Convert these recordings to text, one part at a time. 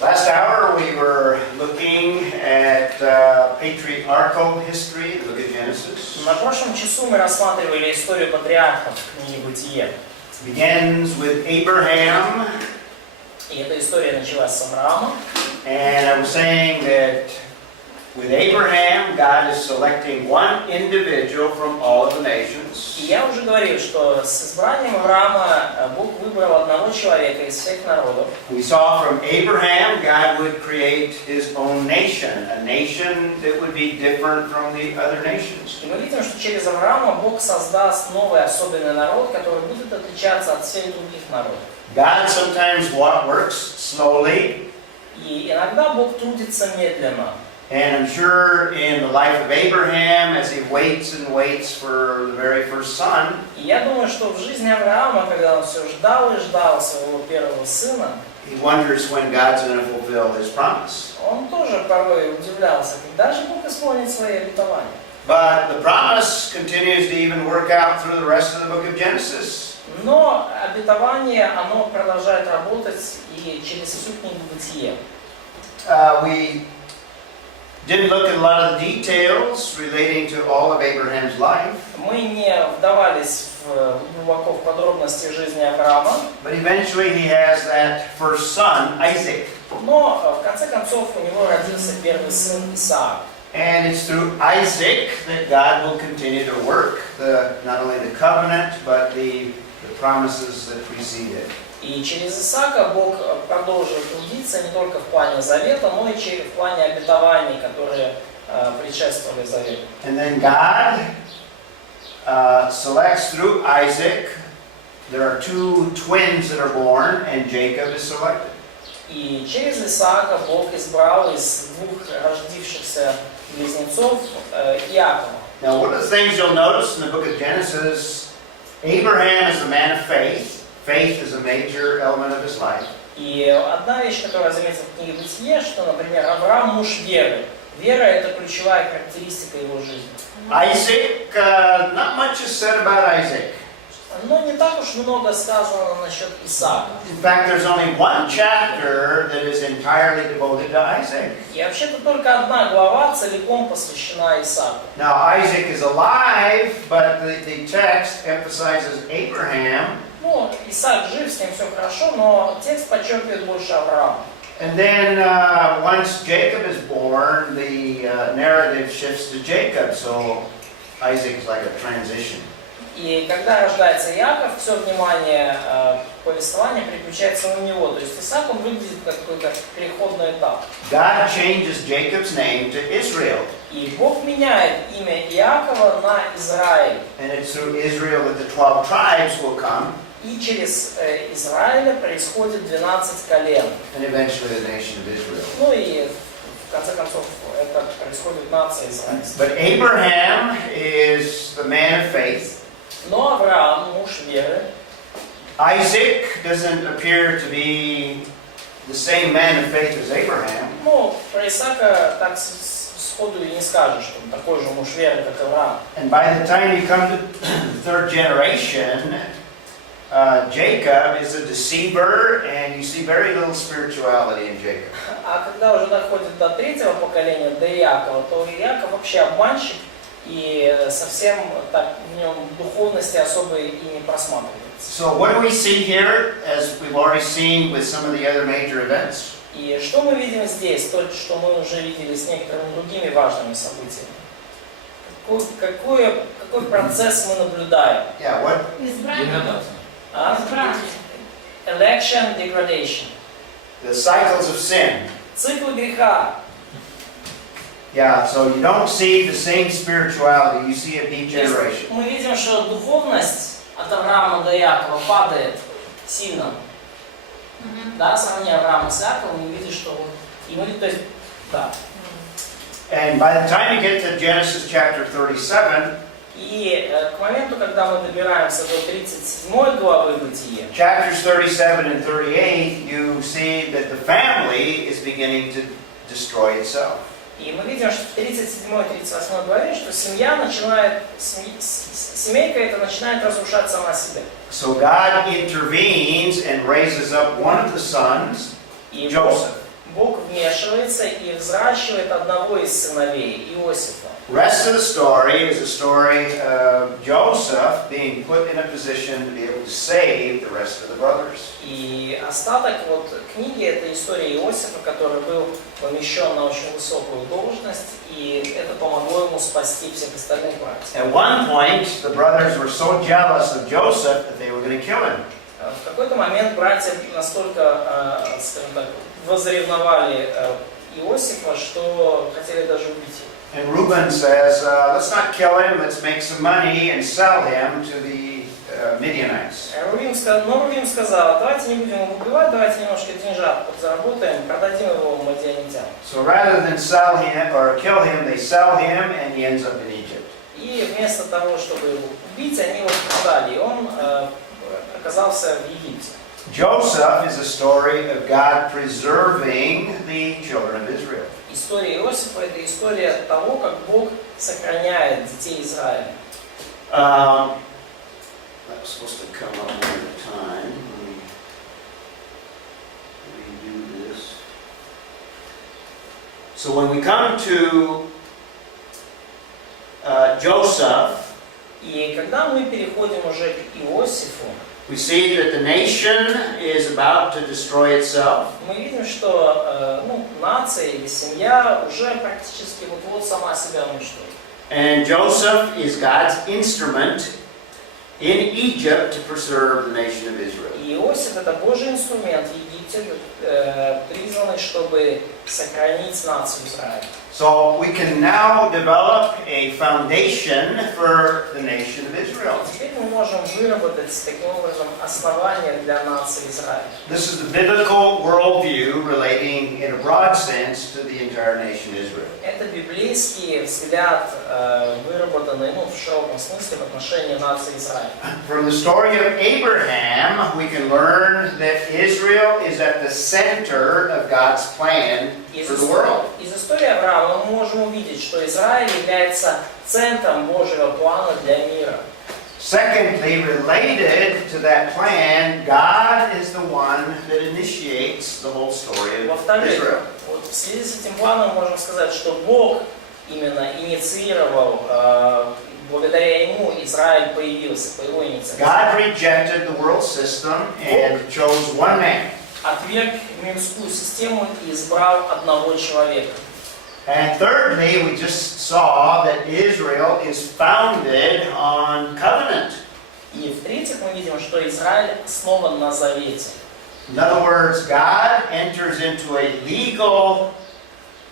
Last hour we were looking at patriarchal history, the book of Genesis. На прошлом часу мы рассматривали историю патриархов в книге «Бытие». Begins with Abraham. И эта история началась с Авраама. And I was saying that with Abraham, God is selecting one individual from all of the nations. И я уже говорил, что с избранием Авраама Бог выбрал одного человека из всех народов. We saw from Abraham, God would create His own nation, a nation that would be different from the other nations. И мы видим, что через Авраама Бог создаст новый особенный народ, который будет отличаться от всех других народов. God sometimes works slowly. И иногда Бог трудится медленно. And I'm sure in the life of Abraham, as he waits and waits for the very first son, И я думаю, что в жизни Авраама, когда он все ждал и ждал своего первого сына, he wonders when God's going to fulfill His promise. он тоже порой удивлялся, когда же Бог исполнит свои обетования. But the promise continues to even work out through the rest of the book of Genesis. Но обетование, оно продолжает работать и через всю книгу «Бытие». We didn't look at a lot of the details relating to all of Abraham's life. Мы не вдавались глубоко в подробности жизни Авраама, But eventually he has that first son, Isaac. но в конце концов у него родился первый сын Исаак. And it's through Isaac that God will continue to work not only the covenant, but the promises that precede it. И через Исаака Бог продолжил трудиться не только в плане завета, но и в плане обетований, которые предшествовали завету. And then God selects through Isaac. There are two twins that are born, and Jacob is selected. И через Исаака Бог избрал из двух родившихся близнецов Иакова. Now, one of the things you'll notice in the book of Genesis, Abraham is a man of faith. Faith is a major element of his life. И одна вещь, которую я заметил в книге «Бытие», что, например, Авраам муж веры. Вера – это ключевая характеристика его жизни. Isaac, not much is said about Isaac. Но не так уж много сказано насчет Исаака. In fact, there's only one chapter that is entirely devoted to Isaac. И вообще-то только одна глава целиком посвящена Исааку. Now, Isaac is alive, but the text emphasizes Abraham. Ну, Исаак жив, с ним все хорошо, но текст подчеркивает больше Авраама. And then once Jacob is born, the narrative shifts to Jacob, so Isaac is like a transition. И когда рождается Иаков, все внимание повествования переключается на него. То есть Исаак, он выглядит как какой-то переходный этап. God changes Jacob's name to Israel. И Бог меняет имя Иакова на Израиль. And it's through Israel that the 12 tribes will come. И через Израиля происходит 12 колен. And eventually the nation of Israel. Ну и в конце концов это происходит нация израильская. But Abraham is the man of faith. Но Авраам, муж веры, Isaac doesn't appear to be the same man of faith as Abraham. ну, про Исаака так сходу и не скажешь, что он такой же муж веры, как Авраам. And by the time you come to the third generation, Jacob is a deceiver, and you see very little spirituality in Jacob. А когда уже доходит до третьего поколения, до Иакова, то Иаков вообще обманщик, и совсем так в нем духовности особой и не просматривается. So what do we see here, as we've already seen with some of the other major events? И что мы видим здесь, то, что мы уже видели с некоторыми другими важными событиями? Какой процесс мы наблюдаем? Yeah, what? Election, degradation. The cycles of sin. Циклы греха. Yeah, so you don't see the same spirituality, you see a degeneration. Мы видим, что духовность от Авраама до Иакова падает сильно. Да, сравнение Авраама с Иаковом, мы видим, что вот, и мы, то есть, да. And by the time you get to Genesis chapter 37, И к моменту, когда мы добираемся до 37 главы Бытия, chapters 37 and 38, you see that the family is beginning to destroy itself. и мы видим, что в 37 и 38 главе, что семья начинает, семейка это начинает разрушать сама себя. So God intervenes and raises up one of the sons, И Joseph. Бог вмешивается и взращивает одного из сыновей, Иосифа. Rest of the story is a story of Joseph being put in a position to be able to save the rest of the brothers. И остаток вот книги — это история Иосифа, который был помещен на очень высокую должность, и это помогло ему спасти всех остальных братьев. At one point, the brothers were so jealous of Joseph that they were going to kill him. В какой-то момент братья настолько, скажем так, возревновали Иосифа, что хотели даже убить его. And Reuben says, let's not kill him, let's make some money and sell him to the Midianites. Рувим сказал, давайте не будем его убивать, давайте немножко деньжат заработаем, продадим его мадианитянам. So rather than sell him or kill him, they sell him and he ends up in Egypt. И вместо того, чтобы его убить, они его продали, и он оказался в Египте. Joseph is a story of God preserving the children of Israel. История Иосифа — это история того, как Бог сохраняет детей Израиля. That was supposed to come up at the time. Let me do this. So when we come to Joseph, И когда мы переходим уже к Иосифу, we see that the nation is about to destroy itself. мы видим, что нация или семья уже практически вот сама себя уничтожит. And Joseph is God's instrument in Egypt to preserve the nation of Israel. И Иосиф — это Божий инструмент в Египте, призванный, чтобы сохранить нацию Израиля. So we can now develop a foundation for the nation of Israel. Теперь мы можем выработать таким образом основания для нации Израиля. This is the biblical worldview relating in a broad sense to the entire nation Israel. Это библейский взгляд, выработанный в широком смысле в отношении нации Израиля. From the story of Abraham, we can learn that Israel is at the center of God's plan for the world. Из истории Авраама мы можем увидеть, что Израиль является центром Божьего плана для мира. Secondly, related to that plan, God is the one that initiates the whole story of Israel. Вот в связи с этим планом можем сказать, что Бог именно инициировал, благодаря ему Израиль появился, по его инициативе. God rejected the world system and chose one man. Отверг мирскую систему и избрал одного человека. And thirdly, we just saw that Israel is founded on covenant. И в-третьих, мы видим, что Израиль основан на завете. In other words, God enters into a legal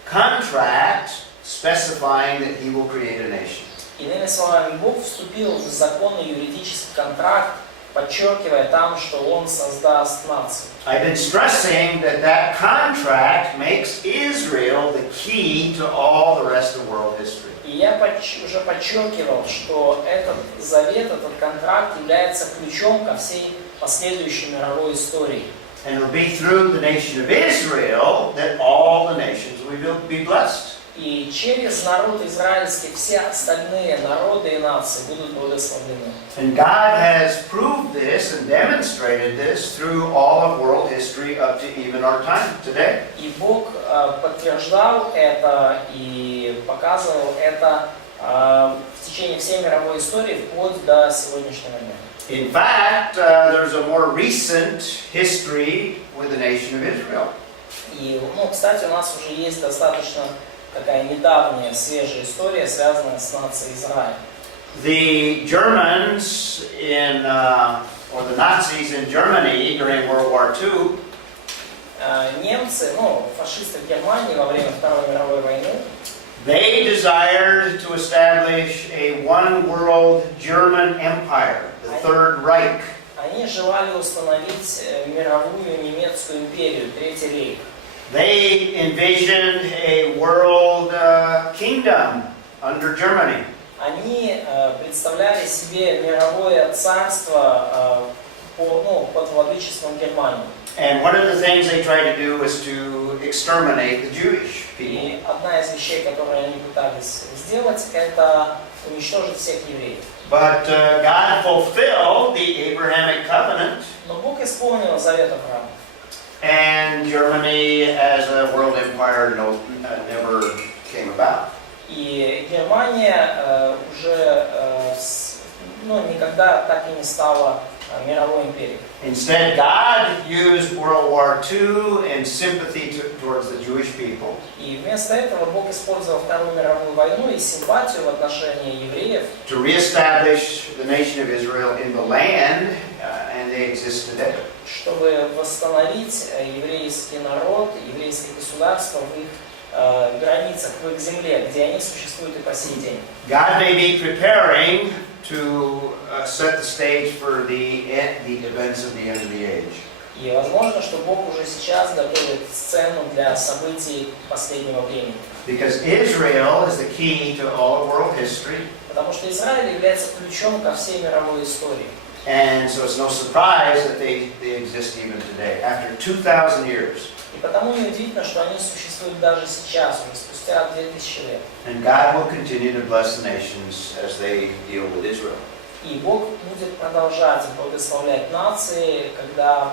contract specifying that He will create a nation. Иными словами, Бог вступил в законный юридический контракт, подчеркивая там, что Он создаст нацию. I've been stressing that that contract makes Israel the key to all the rest of world history. И я уже подчеркивал, что этот завет, этот контракт является ключом ко всей последующей мировой истории. And it'll be through the nation of Israel that all the nations will be blessed. И через народ израильский все остальные народы и нации будут благословлены. And God has proved this and demonstrated this through all of world history up to even our time today. И Бог подтверждал это и показывал это в течение всей мировой истории вплоть до сегодняшнего дня. In fact, there's a more recent history with the nation of Israel. И, кстати, у нас уже есть достаточно такая недавняя, свежая история, связанная с нацией Израиль. The Germans or the Nazis in Germany during World War II, Немцы, фашисты в Германии во время Второй мировой войны, they desired to establish a one world German empire, the Third Reich. Они желали установить мировую немецкую империю, Третий рейх. They envisioned a world kingdom under Germany. Они представляли себе мировое царство под владычеством Германии. And one of the things they tried to do was to exterminate the Jewish people. И одна из вещей, которые они пытались сделать, это уничтожить всех евреев. But God fulfilled the Abrahamic covenant. Но Бог исполнил завет Авраама. And Germany as a world empire never came about. И Германия уже никогда так и не стала мировой империей. Instead, God used World War II and sympathy towards the Jewish people И вместо этого Бог использовал Вторую мировую войну и симпатию в отношении евреев, to reestablish the nation of Israel in the land, and they exist today. чтобы восстановить еврейский народ, еврейское государство в их границах, в их земле, где они существуют и по сей день. God may be preparing to set the stage for the events of the end of the age. И возможно, что Бог уже сейчас готовит сцену для событий последнего времени. Because Israel is the key to all of world history, Потому что Израиль является ключом ко всей мировой истории. and so it's no surprise that they exist even today, after 2,000 years. И потому неудивительно, что они существуют даже сейчас, уже спустя 2000 лет. And God will continue to bless the nations as they deal with Israel. И Бог будет продолжать благословлять нации, когда,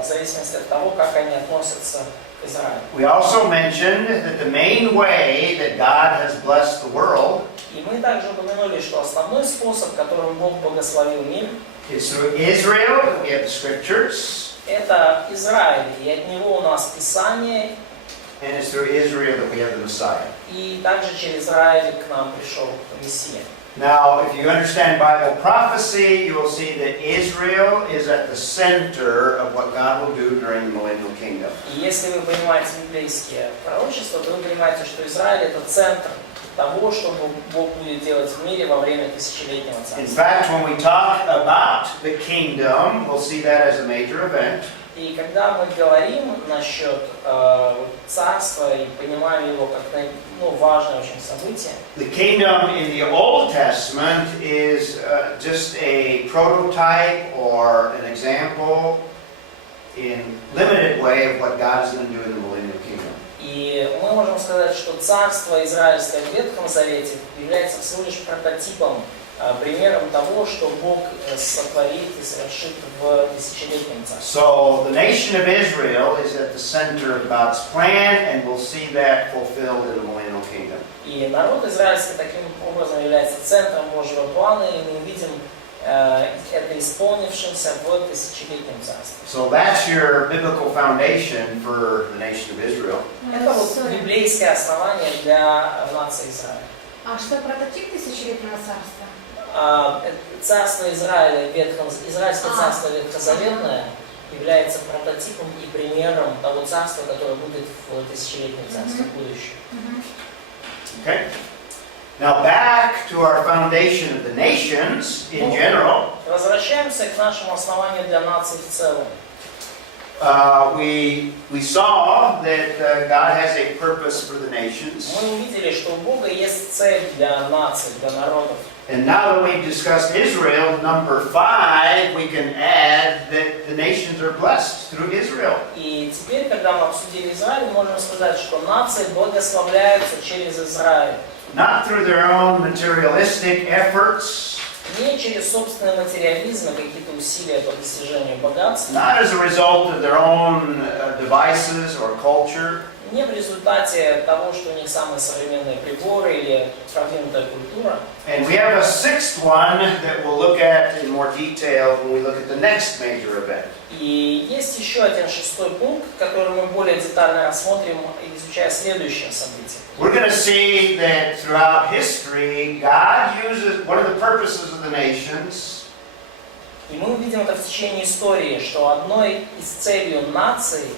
в зависимости от того, как они относятся к Израилю. We also mentioned that the main way that God has blessed the world И мы также упомянули, что основной способ, которым Бог благословил мир, is through Israel. We have the scriptures, это Израиль, и от него у нас Писание, and it's through Israel that we have the Messiah. и также через Израиль к нам пришел Мессия. Now, if you understand Bible prophecy, you will see that Israel is at the center of what God will do during the millennial kingdom. И если вы понимаете библейские пророчества, то вы понимаете, что Израиль это центр того, что Бог будет делать в мире во время тысячелетнего In царства. fact, when we talk about the kingdom, we'll see that as a major event. И когда мы говорим насчет царства и понимаем его как важное очень событие, The kingdom in the Old Testament is just a prototype or an example in limited way of what God is going to do in the millennial kingdom. и мы можем сказать, что царство израильское в Ветхом Завете является всего лишь прототипом, примером того, что Бог сотворит и совершит в тысячелетнем царстве. So the nation of Israel is at the center of God's plan, and we'll see that fulfilled in the millennial kingdom. И народ израильский таким образом является центром Божьего плана, и мы видим это исполнившимся в тысячелетнем царстве. So that's your biblical foundation for the nation of Israel. Это вот библейское основание для нации Израиля. А что прототип тысячелетнего царства? Царство Израиля, израильское царство ветхозаветное, является прототипом и примером того царства, которое будет в тысячелетнем царстве в будущем. Okay? Now back to our foundation of the nations in general. Возвращаемся к нашему основанию для наций в целом. We saw that God has a purpose for the nations. Мы увидели, что у Бога есть цель для наций, для народов. And now that we've discussed Israel, number 5, we can add that the nations are blessed through Israel. И теперь, когда мы обсудили Израиль, мы можем сказать, что нации благословляются через Израиль. Not through their own materialistic efforts, Не через собственный материализм и какие-то усилия по достижению богатства. not as a result of their own devices or culture, Не в результате того, что у них самые современные приборы или продвинутая культура. And we have a 6th one that we'll look at in more detail when we look at the next major event. И есть еще один шестой пункт, который мы более детально рассмотрим, изучая следующее событие. We're going to see that throughout history, God uses one of the purposes of the nations. И мы увидим это в течение истории, что одной из целей наций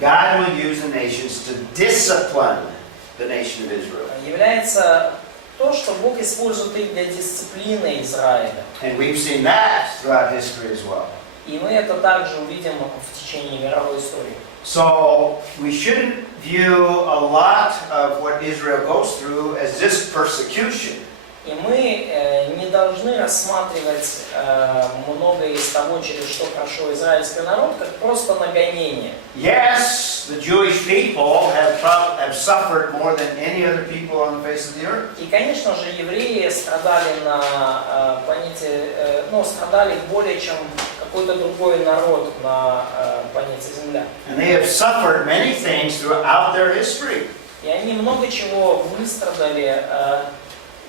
God will use the nations to discipline the nation of Israel. является то, что Бог использует их для дисциплины Израиля. And we've seen that throughout history as well. И мы это также увидим в течение мировой истории. So we shouldn't view a lot of what Israel goes through as just persecution. И мы не должны рассматривать многое из того, через что прошел израильский народ, как просто нагонение. Yes, the Jewish people have suffered more than any other people on the face of the earth. И, конечно же, евреи страдали страдали более, чем какой-то другой народ на планете Земля. And they have suffered many things throughout their history. И они много чего выстрадали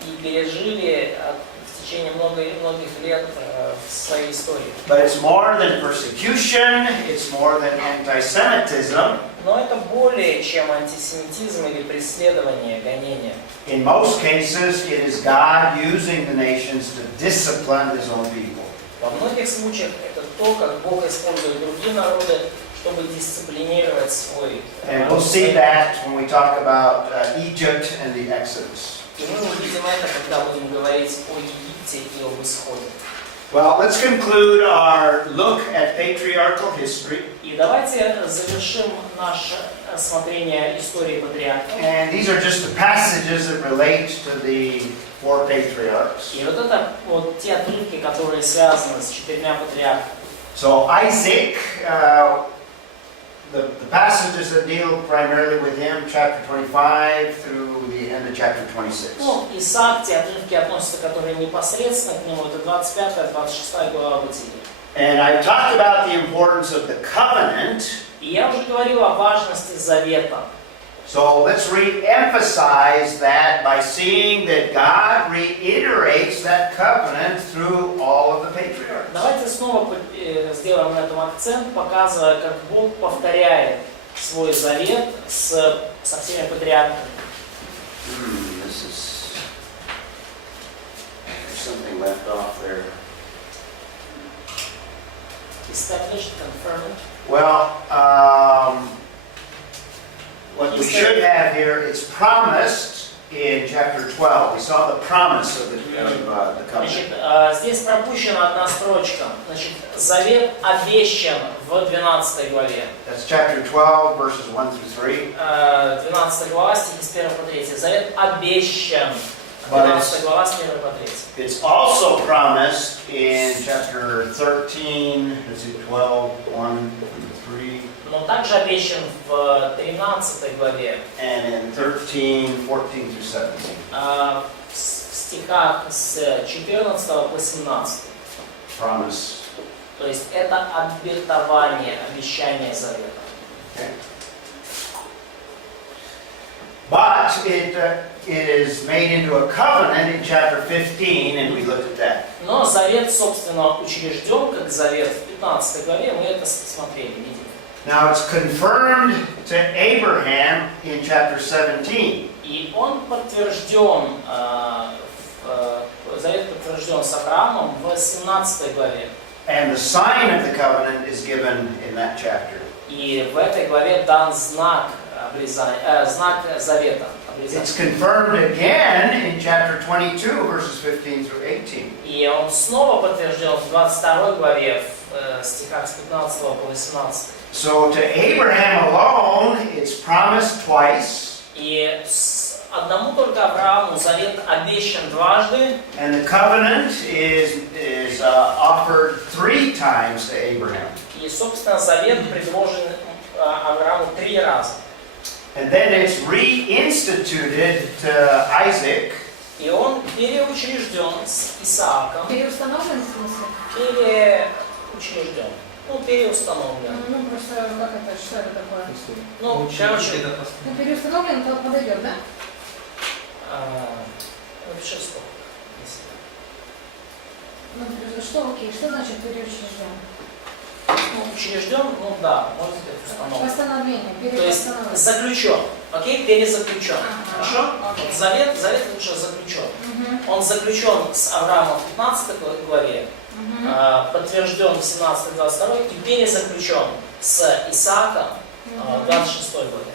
и пережили в течение многих лет в своей истории. But it's more than persecution, it's more than anti-Semitism. Но это более чем антисемитизм или преследование, гонение. In most cases, it is God using the nations to discipline His own people. Во многих случаях это то, как Бог использует другие народы, чтобы дисциплинировать свой And we'll народ. see that when we talk about Egypt and the Exodus. И мы увидим это, когда будем говорить о Египте и об исходе. Well, let's conclude our look at patriarchal history. И давайте завершим наше рассмотрение истории патриархов. And these are just the passages that relate to the four patriarchs. И вот это вот те отрывки, которые связаны с 4 патриархами. So Isaac, the passages that deal primarily with him, chapter 25 through the end of chapter 26. Ну, Исаак, те отрывки относятся, которые непосредственно к нему, это 25-26 глава Бытия. And I've talked about the importance of the covenant. И я уже говорил о важности завета. So let's re-emphasize that by seeing that God reiterates that covenant through all of the patriarchs. Давайте снова сделаем на этом акцент, показывая, как Бог повторяет свой завет со всеми патриархами. There's something left off there. Established, confirmed. Well, what we should have here, it's promised in chapter 12. We saw the promise of the covenant. Значит, здесь пропущена одна строчка. Значит, завет обещан в 12 главе. That's chapter 12, verses 1 through 3. 12 глава, стихи с 1 по 3. Завет обещан. 12 глава, с 1 по 3. It's also promised in chapter 13, 12, 1 through 3. Но также обещан в 13 главе. And in 13, 14 through 17. В стихах с 14 по 17. Promise. То есть это обетование, обещание завета. Okay. But it is made into a covenant in chapter 15, and we looked at that. Но завет, собственно, учрежден как завет в 15 главе, мы это смотрели, видели. Now it's confirmed to Abraham in chapter 17. И он подтвержден, завет подтвержден с Авраамом в 17 главе. And the sign of the covenant is given in that chapter. И в этой главе дан знак знак завета. It's confirmed again in chapter 22, verses 15 through 18. И он снова подтвержден в 22 главе, в стихах с 15 по 18. So to Abraham alone, it's promised twice. И одному только Аврааму завет обещан дважды. And the covenant is offered 3 times to Abraham. И, собственно, завет предложен Аврааму 3 раза. And then it's reinstituted to Isaac. И он переучрежден с Исааком. Переустановлен в смысле? Переучрежден. Ну, переустановлен. Ну, просто как это, что это такое? Ну, короче, Ну, переустановлен, то подойдет, да? напиши стоп. Ну, что, окей, что значит переучрежден? Ну, учрежден, ну да, может быть установлен. Постановление, То есть перепостановление. заключен, окей, перезаключен. Ага. Хорошо? Окей. Завет лучше заключен. Мгм. Он заключен с Авраамом в 15 главе, Мгм. подтвержден в 17-22 и перезаключен с Исааком в 26 главе.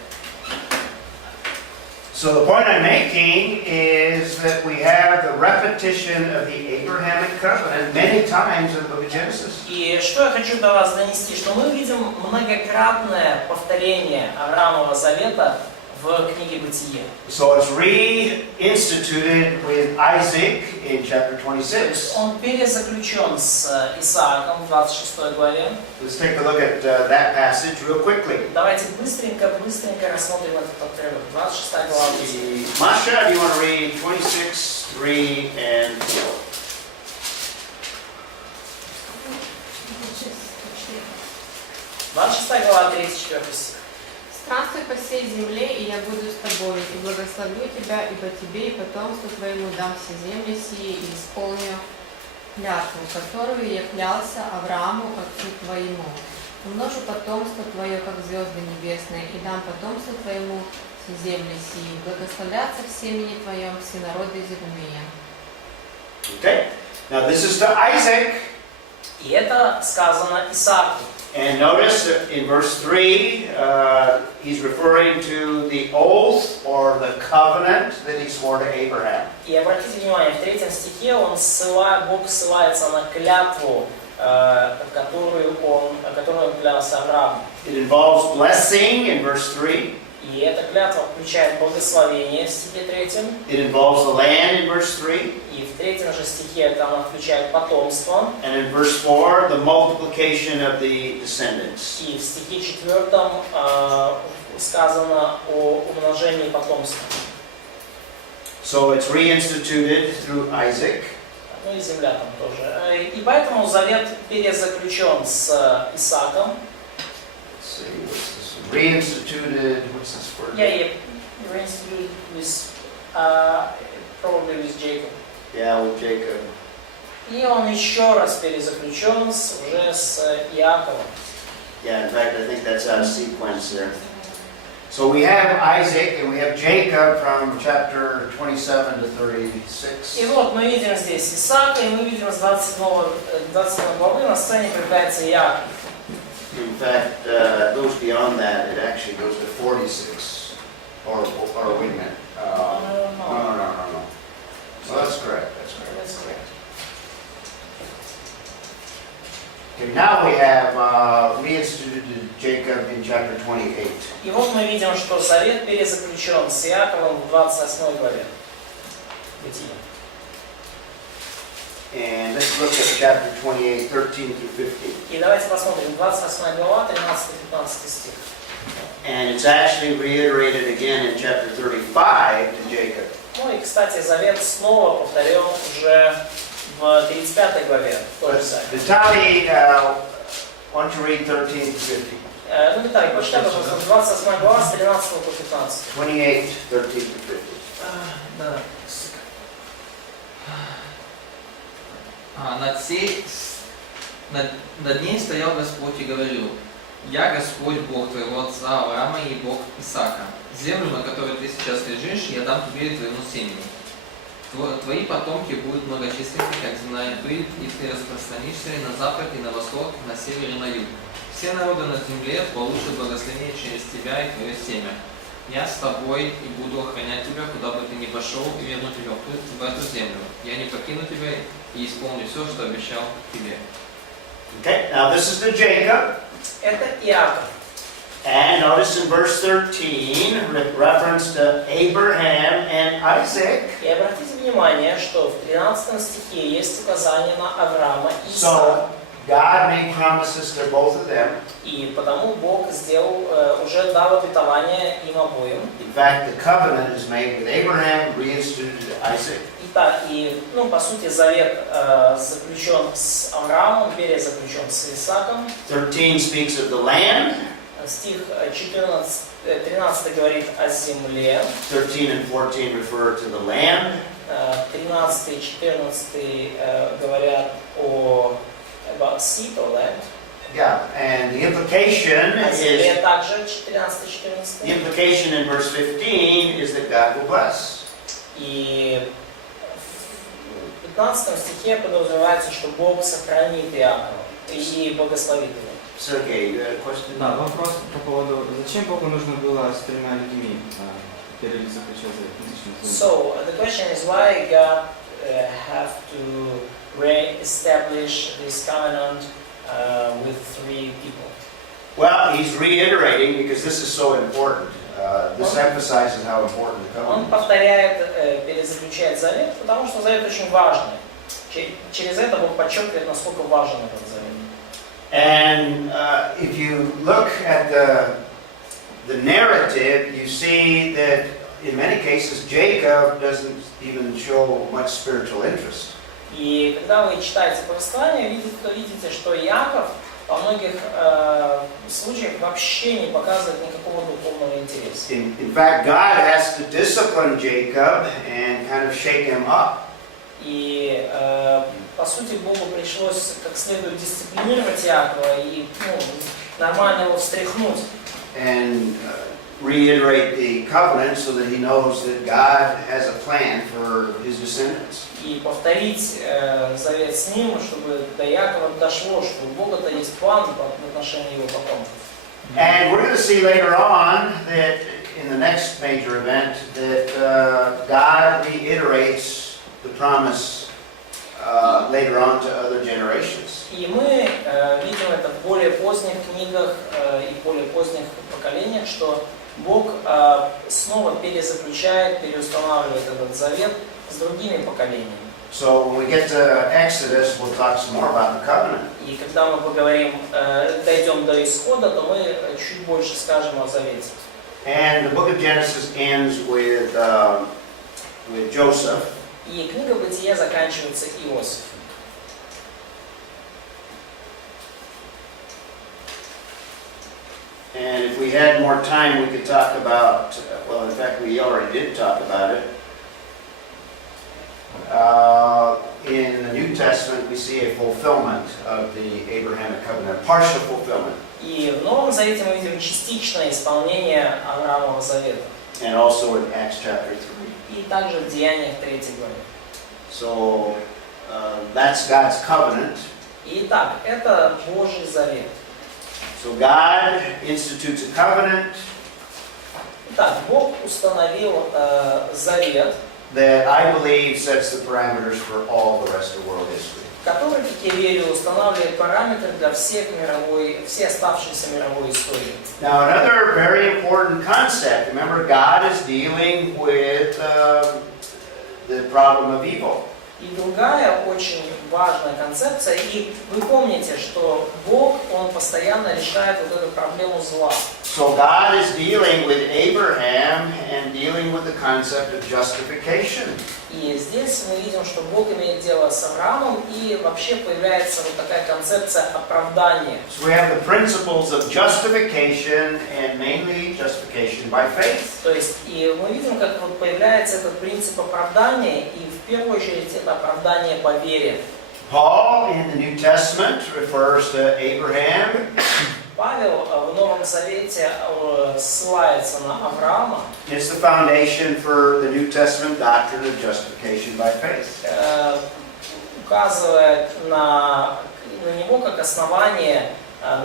So the point I'm making is that we have the repetition of the Abrahamic covenant many times in the book of Genesis. И что я хочу до вас донести, что мы видим многократное повторение Авраамова завета в книге Бытие. So it's reinstituted with Isaac in chapter 26. Он перезаключен с Исааком в 26 главе. Let's take a look at that passage real quickly. Давайте быстренько рассмотрим этот отрывок. 26 глава Бытие. Masha, do you want to read 26, 3, and 4? 26 глава, 3-4 стих. Странствуй по всей земле, и я буду с тобой, и благословлю тебя, ибо тебе и потомству твоему дам все земли сии, и исполню клятву, которую я клялся Аврааму, отцу твоему. Умножу потомство твое, как звезды небесные, и дам потомству твоему все земли сии, благословляться в семени твоем все народы земные. Okay? Now this is to Isaac. И это сказано Исааку. And notice that in verse 3, he's referring to the oath or the covenant that he swore to Abraham. И обратите внимание, в 3 стихе Бог ссылается на клятву, которую он клялся Аврааму. It involves blessing in verse 3. И эта клятва включает благословение в стихе 3. It involves the land in verse 3. И в 3 же стихе она включает потомство. And in verse 4, the multiplication of the descendants. И в стихе 4 сказано о умножении потомства. So it's reinstituted through Isaac. Ну и земля там тоже. И поэтому завет перезаключен с Исааком. Let's see, what's this one? Reinstituted, what's this word? Yeah, reinstituted with, probably with Jacob. Yeah, with Jacob. И он еще раз перезаключен уже с Иаковом. Yeah, in fact, I think that's out of sequence there. So we have Isaac and we have Jacob from chapter 27 to 36. И вот мы видим здесь Исаака, и мы видим с 27 главы на сцене появляется Иаков. In fact, it goes beyond that. It actually goes to 46. Or wait a minute. No. So that's correct. That's correct. That's correct. Okay, now we have reinstituted Jacob in chapter 28. И вот мы видим, что завет перезаключен с Иаковом в 28 главе. Бытие. And let's look at chapter 28, 13 through 15. И давайте посмотрим, 28 глава, 13-15 стих. And it's actually reiterated again in chapter 35 to Jacob. Ну и, кстати, завет снова повторен уже в 35 главе. Тоже самое. Vitaly, why don't you read 13 to 15? Ну, Виталий, почитай, пожалуйста, 28 глава с 13 по 15. 28, 13 to 15. Да. Над ней стоял Господь и говорил: «Я Господь, Бог твоего отца Авраама и Бог Исаака. Землю, на которой ты сейчас лежишь, я дам тебе и твоему семени. Твои потомки будут многочисленны, как земная пыль, и ты распространишься и на запад, и на восток, и на север, и на юг. Все народы на земле получат благословение через тебя и твое семя. Я с тобой и буду охранять тебя, куда бы ты ни пошел, и верну тебя в эту землю. Я не покину тебя и исполню все, что обещал тебе». Okay, now this is to Jacob. Это Иаков. And notice in verse 13, reference to Abraham and Isaac. И обратите внимание, что в 13 стихе есть указание на Авраама и So, Исаака. God made promises to both of them. И потому Бог уже дал обетование им обоим. In fact, the covenant is made with Abraham, reinstituted Isaac. По сути, завет заключен с Авраамом, перезаключен с Исааком. 13 speaks of the land. Стих 13 говорит о земле. 13 and 14 refer to the land. 13 и 14 говорят о about seed or land. Yeah, and the implication О земле is также 13-14. the implication in verse 15 is that God will bless. И в 15 стихе подразумевается, что Бог сохранит Иакова и благословит его. Sergey, you had a question? Да, вопрос по поводу, зачем Богу нужно было с тремя людьми перезаключать завет? So the question is why God have to re-establish this covenant with 3 people. Well, he's reiterating because this is so important. This emphasizes how important the Он covenant is. повторяет, перезаключает завет, потому что завет очень важный. Через это Бог подчеркивает, насколько важен этот завет. And if you look at the narrative, you see that in many cases Jacob doesn't even show much spiritual interest. И когда вы читаете повествование, вы видите, что Иаков во многих случаях вообще не показывает никакого духовного интереса. In fact, God has to discipline Jacob and kind of shake him up. И, по сути, Богу пришлось как следует дисциплинировать Иакова и нормально его встряхнуть. And reiterate the covenant so that he knows that God has a plan for his descendants. И повторить завет с ним, чтобы до Иакова дошло, что у Бога-то есть план в отношении его потомков. And we're going to see later on that in the next major event that God reiterates the promise later on to other generations. И мы видим это в более поздних книгах и более поздних поколениях, что Бог снова перезаключает, переустанавливает этот завет с другими поколениями. So when we get to Exodus, we'll talk some more about the covenant. И когда мы поговорим, дойдем до исхода, то мы чуть больше скажем о завете. And the book of Genesis ends with Joseph. И книга Бытия заканчивается Иосифом. And if we had more time, we could talk about, well, in fact, we already did talk about it. In the New Testament, we see a fulfillment of the Abrahamic covenant, partial fulfillment. И в Новом Завете мы видим частичное исполнение Авраамова завета. And also in Acts chapter 3. И также в Деяниях 3 главе. So that's God's covenant. Итак, это Божий завет. So God institutes a covenant Итак, Бог установил завет, that I believe sets the parameters for all the rest of world history. который, как я верю, устанавливает параметры для всей оставшейся мировой истории. Now another very important concept, remember God is dealing with the problem of evil. И другая очень важная концепция, и вы помните, что Бог, Он постоянно решает вот эту проблему зла. So God is dealing with Abraham and dealing with the concept of justification. И здесь мы видим, что Бог имеет дело с Авраамом, и вообще появляется вот такая концепция оправдания. So we have the principles of justification and mainly justification by faith. То есть, и мы видим, как вот появляется этот принцип оправдания, и в первую очередь это оправдание по вере. Paul in the New Testament refers to Abraham. Павел в Новом Завете ссылается на Авраама. It's the foundation for the New Testament doctrine of justification by faith. Указывает на него как основание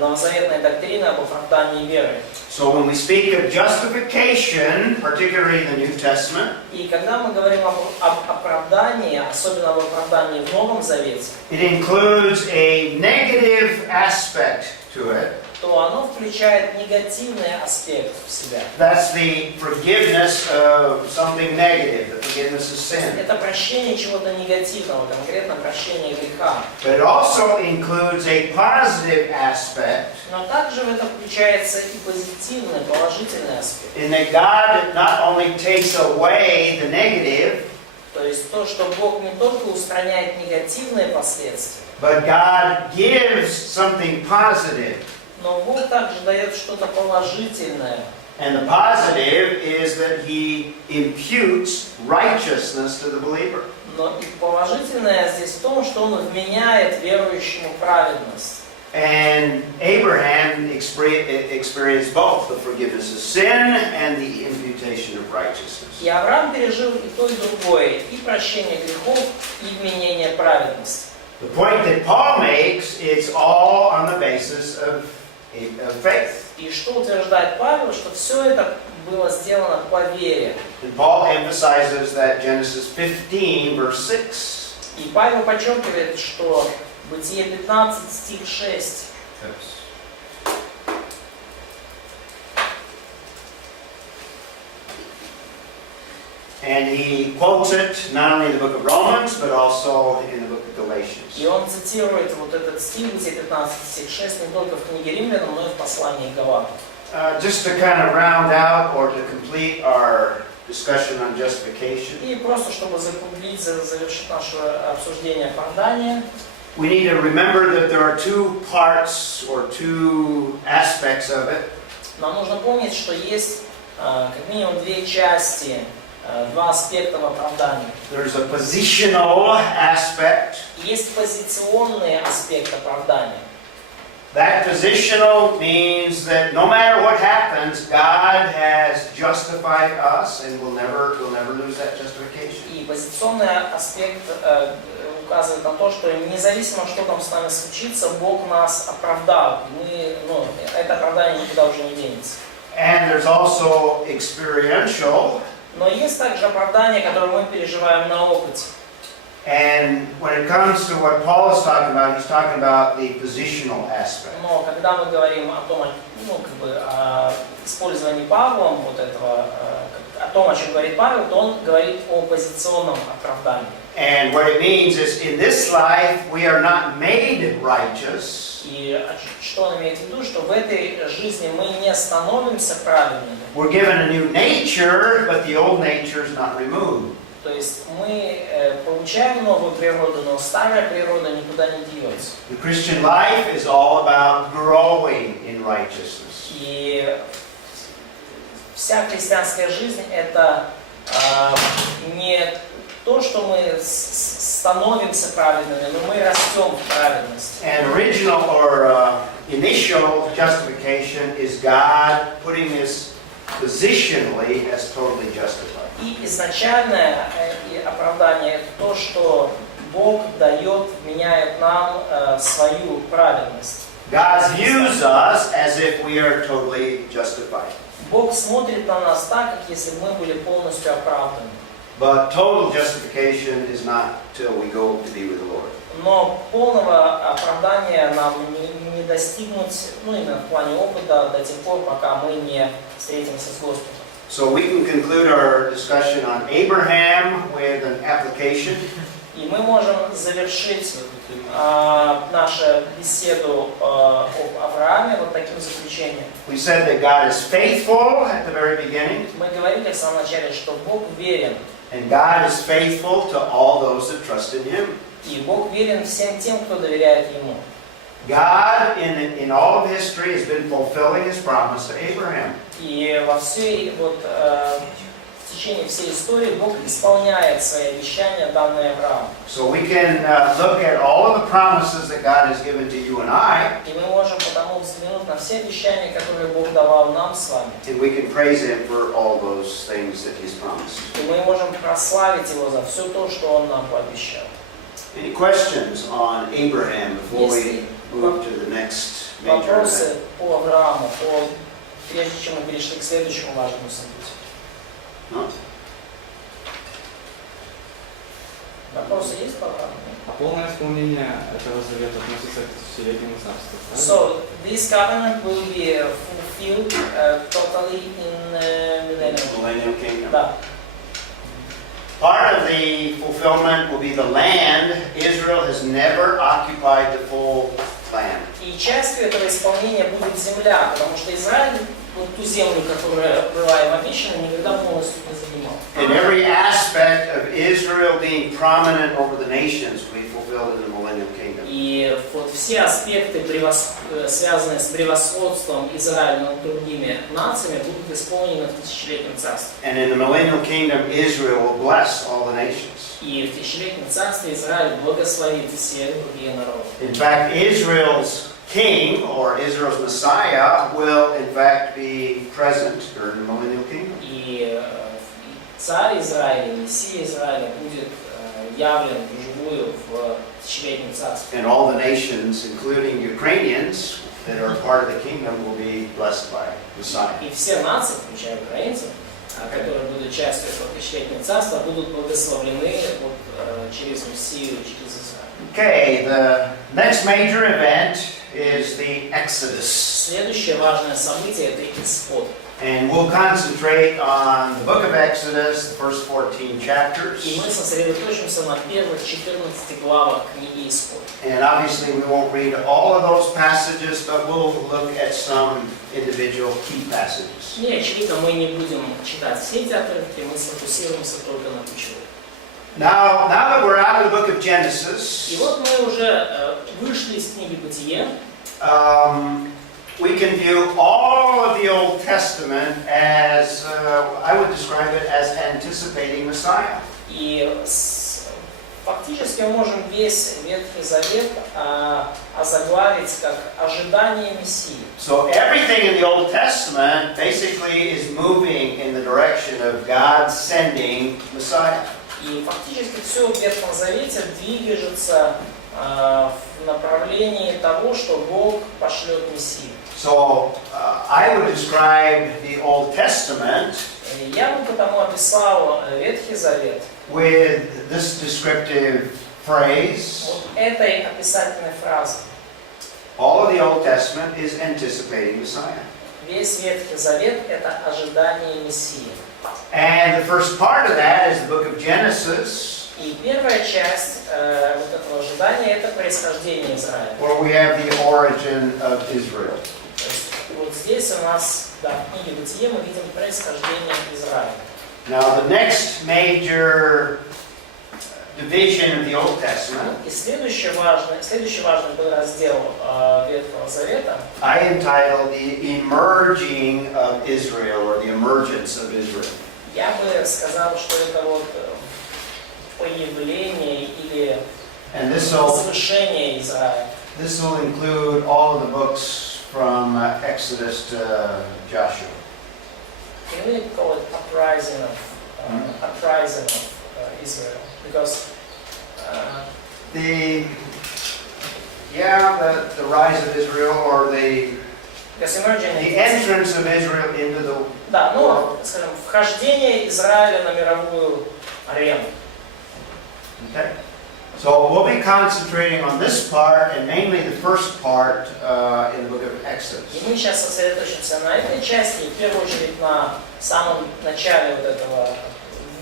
новозаветной доктрины об оправдании веры. So when we speak of justification, particularly in the New Testament, И когда мы говорим об оправдании, особенно об оправдании в Новом Завете, it includes a negative aspect to it. то оно включает негативный аспект в себя. That's the forgiveness of something negative, the forgiveness of sin. Это прощение чего-то негативного, конкретно прощение греха. But it also includes a positive aspect Но также в это включается и позитивный, положительный аспект. in that God not only takes away the negative, То есть то, что Бог не только устраняет негативные последствия, but God gives something positive. но Бог также дает что-то положительное. And the positive is that He imputes righteousness to the believer. Но и положительное здесь в том, что Он вменяет верующему праведность. And Abraham experienced both the forgiveness of sin and the imputation of righteousness. И Авраам пережил и то, и другое, и прощение грехов, и вменение праведности. The point that Paul makes is all on the basis of faith. И что утверждает Павел, что все это было сделано по вере. And Paul emphasizes that Genesis 15, verse 6. И Павел подчеркивает, что Бытие 15, стих 6. And he quotes it not only in the book of Romans, but also in the book of Galatians. И он цитирует вот этот стих, Бытие 15, стих 6, не только в книге Римлянам, но и в послании Галатам. Just to kind of round out or to complete our discussion on justification. И просто, чтобы закруглить, завершить наше обсуждение оправдания. we need to remember that there are two parts or two aspects of it. Нам нужно помнить, что есть как минимум две части, два аспекта в оправдании. There's a positional aspect. Есть позиционный аспект оправдания. That positional means that no matter what happens, God has justified us and we'll never lose that justification. И позиционный аспект указывает на то, что независимо, что там с нами случится, Бог нас оправдал. Это оправдание никуда уже не денется. And there's also experiential. Но есть также оправдание, которое мы переживаем на опыте. And when it comes to what Paul is talking about, he's talking about the positional aspect. Но когда мы говорим о том, о использовании Павлом вот этого, о том, о чем говорит Павел, то он говорит о позиционном оправдании. And what it means is, in this life, we are not made righteous. И что он имеет в виду, что в этой жизни мы не становимся праведными. We're given a new nature, but the old nature is not removed. То есть мы получаем новую природу, но старая природа никуда не деется. The Christian life is all about growing in righteousness. И вся христианская жизнь это не то, что мы становимся праведными, но мы растем в праведности. And original or initial justification is God putting us positionally as totally justified. И изначальное оправдание это то, что Бог дает, меняет нам свою праведность. God views us as if we are totally justified. Бог смотрит на нас так, как если бы мы были полностью оправданы. But total justification is not till we go to be with the Lord. Но полного оправдания нам не достигнуть, именно в плане опыта, до тех пор, пока мы не встретимся с Господом. So we can conclude our discussion on Abraham with an application. И мы можем завершить нашу беседу об Аврааме вот таким заключением. We said that God is faithful at the very beginning, Мы говорили в самом начале, что Бог верен. and God is faithful to all those that trust in Him. И Бог верен всем тем, кто доверяет Ему. God, in all of history, has been fulfilling His promise to Abraham. И в течение всей истории Бог исполняет свои обещания, данные Аврааму. So we can look at all of the promises that God has given to you and I, И мы можем потому взглянуть на все обещания, которые Бог давал нам с вами. and we can praise Him for all those things that He's promised. И мы можем прославить Его за все то, что Он нам пообещал. Any questions on Abraham before we move to the next major Вопросы event? по Аврааму, прежде чем мы перешли к следующему важному событию. No? Вопросы есть по Аврааму? А полное исполнение этого завета относится к тысячелетнему царству, правильно? So this covenant will be fulfilled totally in millennium. Millennium Kingdom. Да. Part of the fulfillment will be the land. Israel has never occupied the full land. И частью этого исполнения будет земля, потому что Израиль вот ту землю, которая была им обещана, никогда полностью не занимал. And every aspect of Israel being prominent over the nations will be fulfilled in the Millennium Kingdom. И вот все аспекты, связанные с превосходством Израиля над другими нациями, будут исполнены в тысячелетнем царстве. And in the Millennial Kingdom, Israel will bless all the nations. И в тысячелетнем царстве Израиль благословит все другие народы. In fact, Israel's king, or Israel's Messiah, will in fact be present during the Millennial Kingdom. И царь Израиля, Мессия Израиля будет явлен вживую в тысячелетнем царстве. And all the nations, including Ukrainians, that are part of the kingdom, will be blessed by Messiah. И все нации, включая украинцев, которые будут частью этого тысячелетнего царства, будут благословлены через Мессию, через Израиль. Okay, the next major event is the Exodus. Следующее важное событие – это исход. And we'll concentrate on the book of Exodus, the first 14 chapters. И мы сосредоточимся на первых 14 главах книги Исход. And obviously we won't read all of those passages, but we'll look at some individual key passages. И, очевидно, мы не будем читать все эти отрывки, мы сфокусируемся только на ключевых. Now that we're out of the book of И Genesis, вот мы уже вышли из книги Бытие. we can view all of the Old Testament as, I would describe it as anticipating Messiah. И фактически мы можем весь Ветхий Завет озаглавить как ожидание Мессии. So everything in the Old Testament basically is moving in the direction of God sending Messiah. И фактически все в Ветхом Завете движется в направлении того, что Бог пошлет Мессию. So I would describe the Old Testament Я бы потому описал Ветхий Завет with this descriptive phrase. вот этой описательной фразой. All of the Old Testament is anticipating Messiah. Весь Ветхий Завет – это ожидание Мессии. And the first part of that is the book of Genesis, И первая часть вот этого ожидания – это происхождение Израиля. where we have the origin of Israel. То есть вот здесь у нас, да, в книге Бытие мы видим происхождение Израиля. Now the next major division of the Old Testament, И следующий важный подраздел Ветхого Завета I entitled the emerging of Israel, or the emergence of Israel. я бы сказал, что это вот появление или And this will возвышение Израиля. include all of the books from Exodus to Joshua. Can we call it uprising of Israel? Because The rise of Israel, or the emerging entrance of Israel into the да, ну, скажем, вхождение Израиля на мировую арену. Okay. So we'll be concentrating on this part, and mainly the first part in the book of Exodus. И мы сейчас сосредоточимся на этой части, и в первую очередь на самом начале вот этого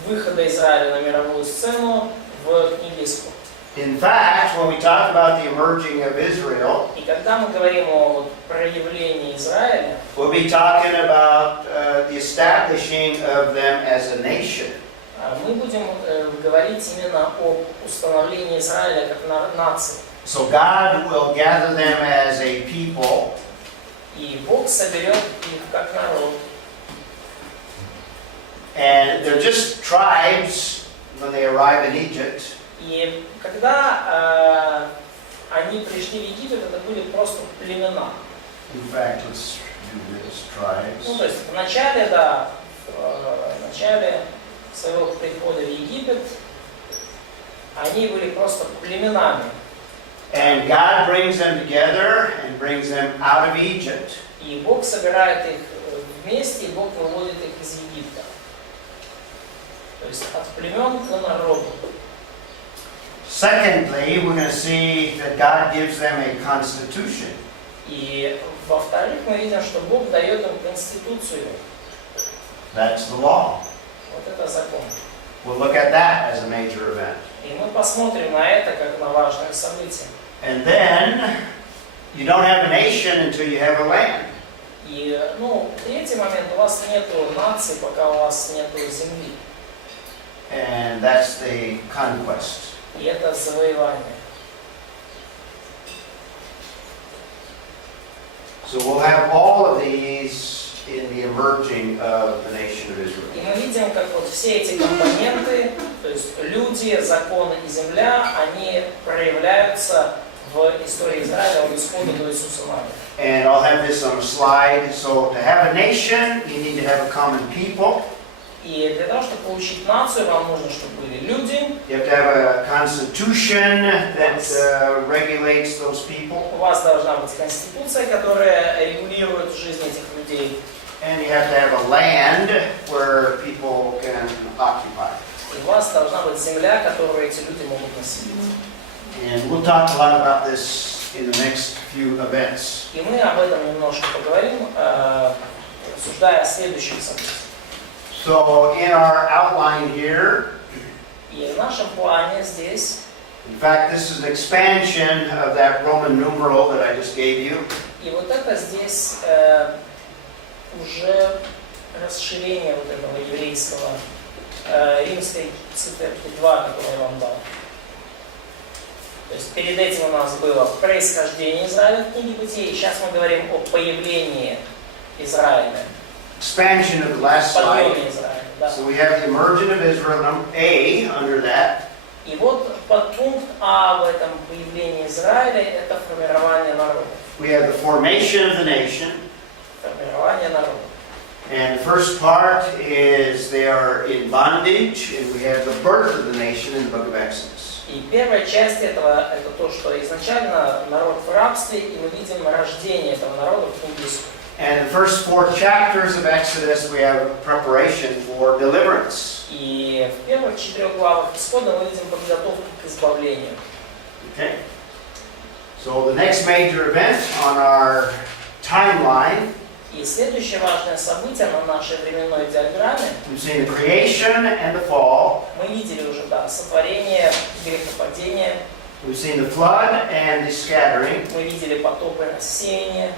выхода Израиля на мировую сцену в книге Исход. In fact, when we talk about the emerging of Israel, И когда мы говорим о вот проявлении Израиля, we'll be talking about the establishing of them as a nation. мы будем говорить именно о установлении Израиля как нации. So God will gather them as a people, И Бог соберет их как народ. and they're just tribes when they arrive in Egypt. И когда они пришли в Египет, это были просто племена. In fact, let's do this, tribes. Ну, то есть в начале, да, в начале своего прихода в Египет они были просто племенами. And God brings them together and brings them out of Egypt. И Бог собирает их вместе, и Бог выводит их из Египта. То есть от племен к народу. Secondly, we're going to see that God gives them a constitution. И во-вторых, мы видим, что Бог дает им конституцию. That's the law. Вот это закон. We'll look at that as a major event. И мы посмотрим на это как на важное событие. And then, you don't have a nation until you have a land. И, ну, третий момент, у вас нету нации, пока у вас нету земли. And that's the conquest. И это завоевание. So we'll have all of these in the emerging of the nation of Israel. И мы видим, как вот все эти компоненты, то есть люди, законы и земля, они проявляются в истории Израиля от исхода до Иисуса Навина. And I'll have this on a slide. So to have a nation, you need to have a common people. И для того, чтобы получить нацию, вам нужно, чтобы были люди. You have to have a constitution that regulates those people. У вас должна быть конституция, которая регулирует жизнь этих людей. And you have to have a land where people can occupy. И у вас должна быть земля, которую эти люди могут населить. And we'll talk a lot about this in the next few events. И мы об этом немножко поговорим, рассуждая о следующих событиях. So in our outline here, И в нашем плане здесь, in fact, this is an expansion of that Roman numeral that I just gave you. и вот это здесь уже расширение вот этого еврейского римской циферки 2, которую я вам дал. То есть перед этим у нас было происхождение Израиля в книге Бытия, и сейчас мы говорим о появлении Израиля. Expansion of the last slide. Подъеме Израиля. Да. So we have the emergence of Israel, A, under that. И вот подпункт А в этом появлении Израиля — это формирование народа. We have the formation of the nation. Формирование народа. And the first part is they are in bondage, and we have the birth of the nation in the book of Exodus. И первая часть этого — это то, что изначально народ в рабстве, и мы видим рождение этого народа в книге Исход. And in the first 4 chapters of Exodus, we have preparation for deliverance. И в первых 4 главах Исхода мы видим подготовку к избавлению. Okay? So the next major event on our timeline, И следующее важное событие на нашей временной диаграмме, we've seen the creation and the fall. мы видели уже, да, сотворение, грехопадение, We've seen the flood and the scattering. мы видели потоп и рассеяние,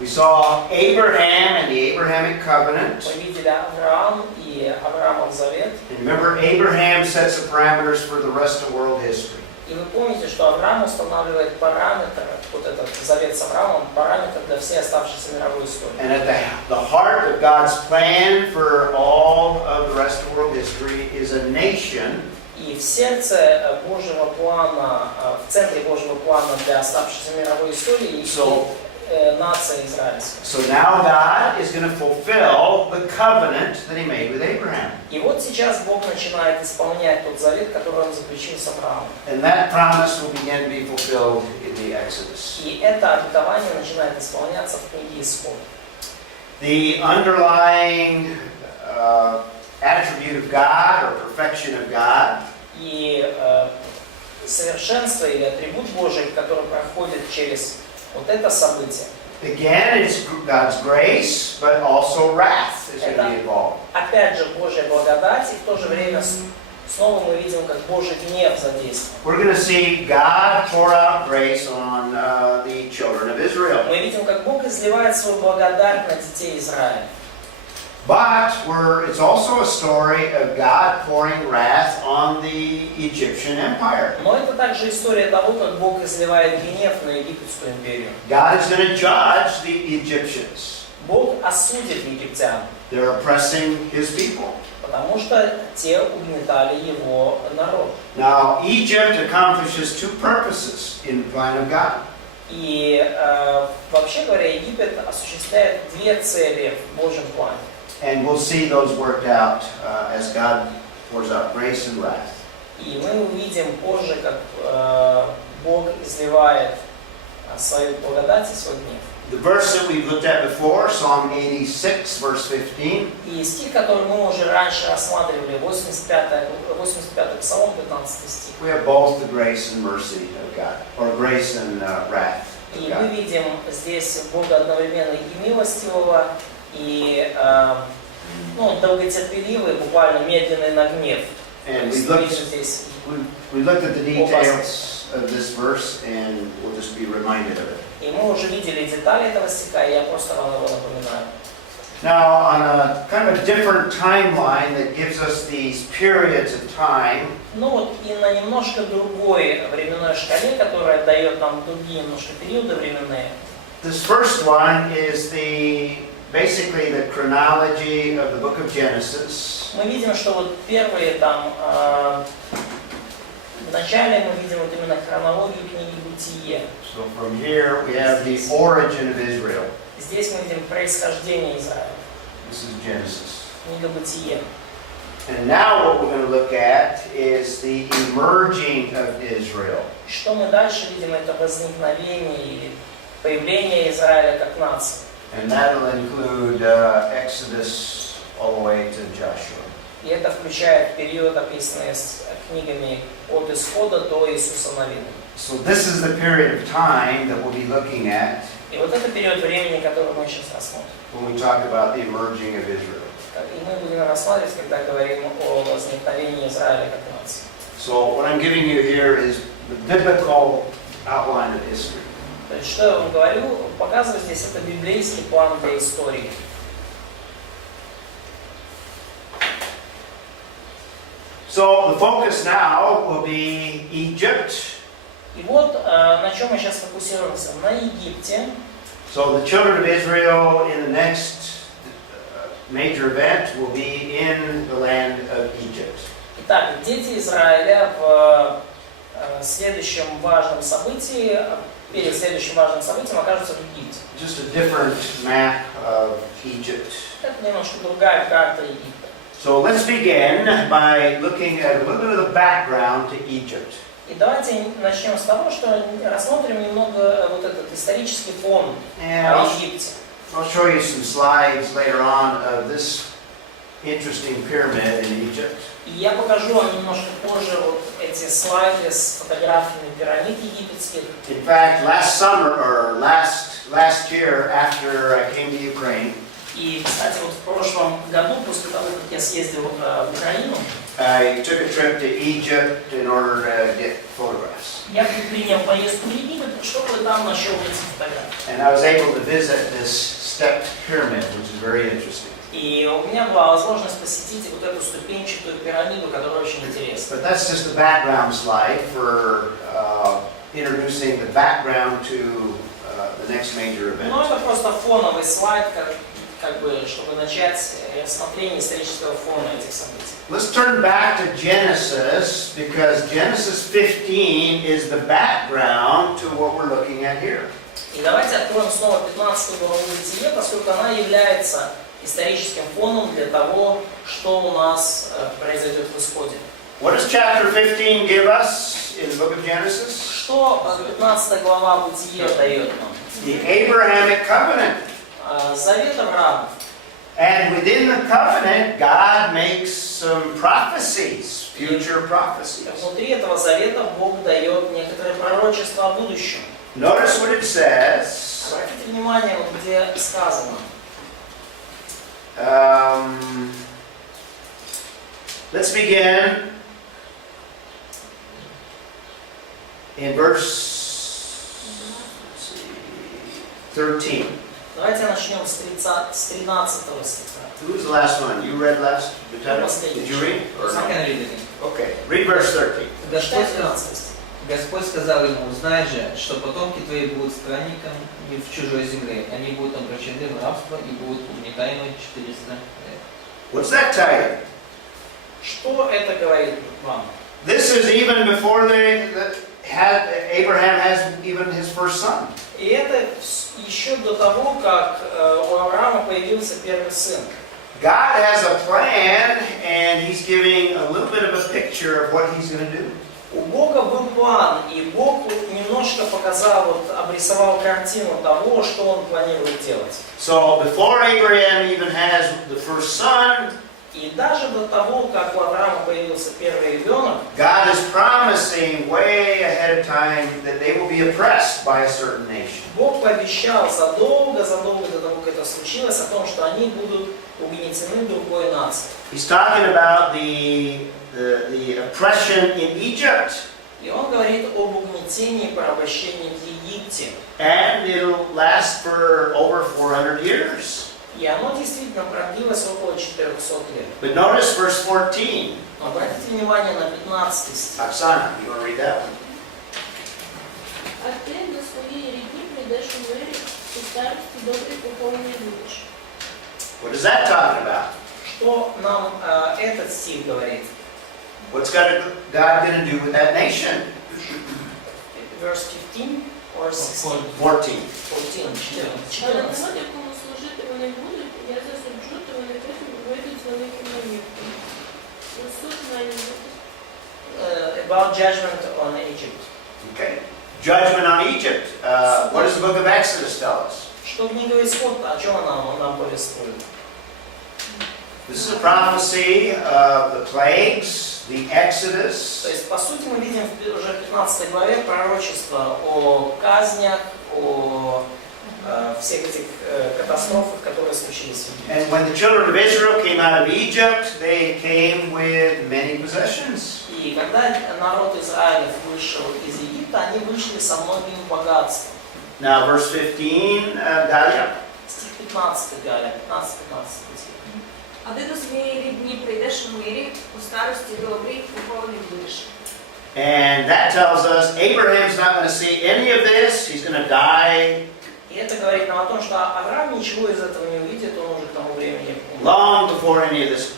We saw Abraham and the Abrahamic covenant. мы видели Авраам и Авраамов завет. And remember, Abraham sets the parameters for the rest of world history. И вы помните, что Авраам устанавливает параметры, вот этот завет с Авраамом, параметр для всей оставшейся мировой истории. And at the heart of God's plan for all of the rest of world history is a nation. И в сердце Божьего плана, в центре Божьего плана для оставшейся мировой истории есть нация израильская. So now God is going to fulfill the covenant that He made with Abraham. И вот сейчас Бог начинает исполнять тот завет, который Он заключил с Авраамом. And that promise will begin to be fulfilled in the Exodus. И это обетование начинает исполняться в книге Исход. The underlying attribute of God or perfection of God И совершенство или атрибут Божий, который проходит через вот это событие, again, it's God's grace, but also wrath is going to be involved. опять же Божья благодать, и в то же время снова мы видим, как Божий гнев задействован. We're going to see God pour out grace on the children of Israel. Мы видим, как Бог изливает свою благодать на детей Израиля. But it's also a story of God pouring wrath on the Egyptian empire. Но это также история того, как Бог изливает гнев на Египетскую империю. God is going to judge the Egyptians. Бог осудит египтян, They're oppressing His people. потому что те угнетали его народ. Now, Egypt accomplishes 2 purposes in the plan of God. И вообще говоря, Египет осуществляет 2 цели в Божьем плане. And we'll see those worked out as God pours out grace and wrath. И мы увидим позже, как Бог изливает свою благодать и свой гнев. The verse that we've looked at before, Psalm 86, verse 15, И стих, который мы уже раньше рассматривали, 85-й Псалом, 15 стих. we have both the grace and mercy of God, or grace and wrath of И мы God. видим здесь Бога одновременно и милостивого, и долготерпеливый, буквально медленный на гнев. And We looked at the details of this verse, and we'll just be reminded of it. И мы уже видели детали этого стиха, и я просто вам его напоминаю. Now, on a kind of a different timeline that gives us these periods of time, Ну вот и на немножко другой временной шкале, которая дает нам другие немножко периоды временные. this first one is basically the chronology of the book of Genesis. Мы видим, что вот первые там, в начале мы видим вот именно хронологию книги Бытие. So from here we have the origin of Israel. Здесь мы видим происхождение Израиля. This is Genesis. Книга Бытие. And now what we're going to look at is the emerging of Israel. Что мы дальше видим, это возникновение или появление Израиля как нации. And that will include Exodus all the way to Joshua. И это включает период, описанный с книгами от Исхода до Иисуса Навина. So this is the period of time that we'll be looking at И вот это период времени, который мы сейчас рассмотрим. when we talk about the emerging of Israel. И мы будем рассматривать, когда говорим о возникновении Израиля как нации. So what I'm giving you here is the biblical outline of history. То есть, что я вам говорю, показываю здесь, это библейский план для истории. So the focus now will be Egypt. И вот на чем мы сейчас фокусируемся. На Египте. So the children of Israel in the next major event will be in the land of Egypt. Итак, дети Израиля в следующем важном событии, перед следующим важным событием окажутся в Египте. Just a different map of Egypt. Это немножко другая карта Египта. So let's begin by looking at a little bit of the background to Egypt. И давайте начнем с того, что рассмотрим немного вот этот исторический фон о Египте. I'll show you some slides later on of this interesting pyramid in Egypt. И я покажу вам немножко позже вот эти слайды с фотографиями пирамид египетских. In fact, last summer or last year after I came to Ukraine, И, кстати, вот в прошлом году, после того, как я съездил в Украину, I took a trip to Egypt in order to get photographs. я предпринял поездку в Египет, чтобы там нащупать фотографии. And I was able to visit this stepped pyramid, which is very interesting. И у меня была возможность посетить вот эту ступенчатую пирамиду, которая очень интересна. But that's just a background slide for introducing the background to the next major event. Ну, это просто фоновый слайд, как бы, чтобы начать рассмотрение исторического фона этих событий. Let's turn back to Genesis, because Genesis 15 is the background to what we're looking at here. И давайте откроем снова 15 главу Бытие, поскольку она является историческим фоном для того, что у нас произойдет в исходе. What does chapter 15 give us in the book of Genesis? Что 15 глава Бытие дает нам? The Abrahamic covenant. Завет Авраама. And within the covenant, God makes some prophecies, future prophecies. Внутри этого завета Бог дает некоторые пророчества о будущем. Notice what it says. Обратите внимание, вот где сказано. Let's begin in verse 13. Давайте начнем с 13 стиха. Who was the last one? You read last? Did you read? I can read it. Okay, read verse 13. Господь Читай сказал, 13 стих. Господь сказал ему: знай же, что потомки твои будут странниками в чужой земле. Они будут обращены в рабство и будут угнетаемы 400 лет. What's that tell you? Что это говорит вам? This is even before Abraham has even his first son. И это еще до того, как у Авраама появился первый сын. God has a plan, and He's giving a little bit of a picture of what He's going to do. У Бога был план, и Бог немножко показал, вот, обрисовал картину того, что Он планирует делать. So before Abraham even has the first son, И даже до того, как у Авраама появился первый ребенок, God is promising way ahead of time that they will be oppressed by a certain nation. Бог пообещал задолго до того, как это случилось, о том, что они будут угнетены другой нацией. He's talking about the oppression in Egypt, И он говорит об угнетении и порабощении в Египте. and it'll last for over 400 years. И оно действительно продлилось около 400 лет. But notice verse 14. Но обратите внимание на 15 стих. Oksana, you want to read that one? А ти до своєї рідні прийдеш у мирі, і старості добрі поповнені будеш. What is that talking about? Что нам этот стих говорит? What's God going to do with that nation? Verse 15 or 16? 14. 14. Але народ, якому служити вони будуть, я засуджу, то вони потім вийдуть з великим нагнівком. Суд має бути. About judgment on Egypt. Okay. Judgment on Egypt. What does the book of Exodus tell us? Что книга Исход, о чем она нам повествует? This is a prophecy of the plagues, the Exodus. То есть, по сути, мы видим уже в 15 главе пророчество о казнях, о всех этих катастрофах, которые случились в Египте. And when the children of Israel came out of Egypt, they came with many possessions. И когда народ Израилев вышел из Египта, они вышли со многим богатством. Now, verse 15, Dalia. Стих 15, Галя, 15-15. А ти до своєї рідні прийдеш в мирі, у старості добрій, ухований будеш. And that tells us Abraham's not going to see any of this. He's going to die И это говорит нам о том, что Авраам ничего из этого не увидит, он уже к тому времени умрет. long before any of this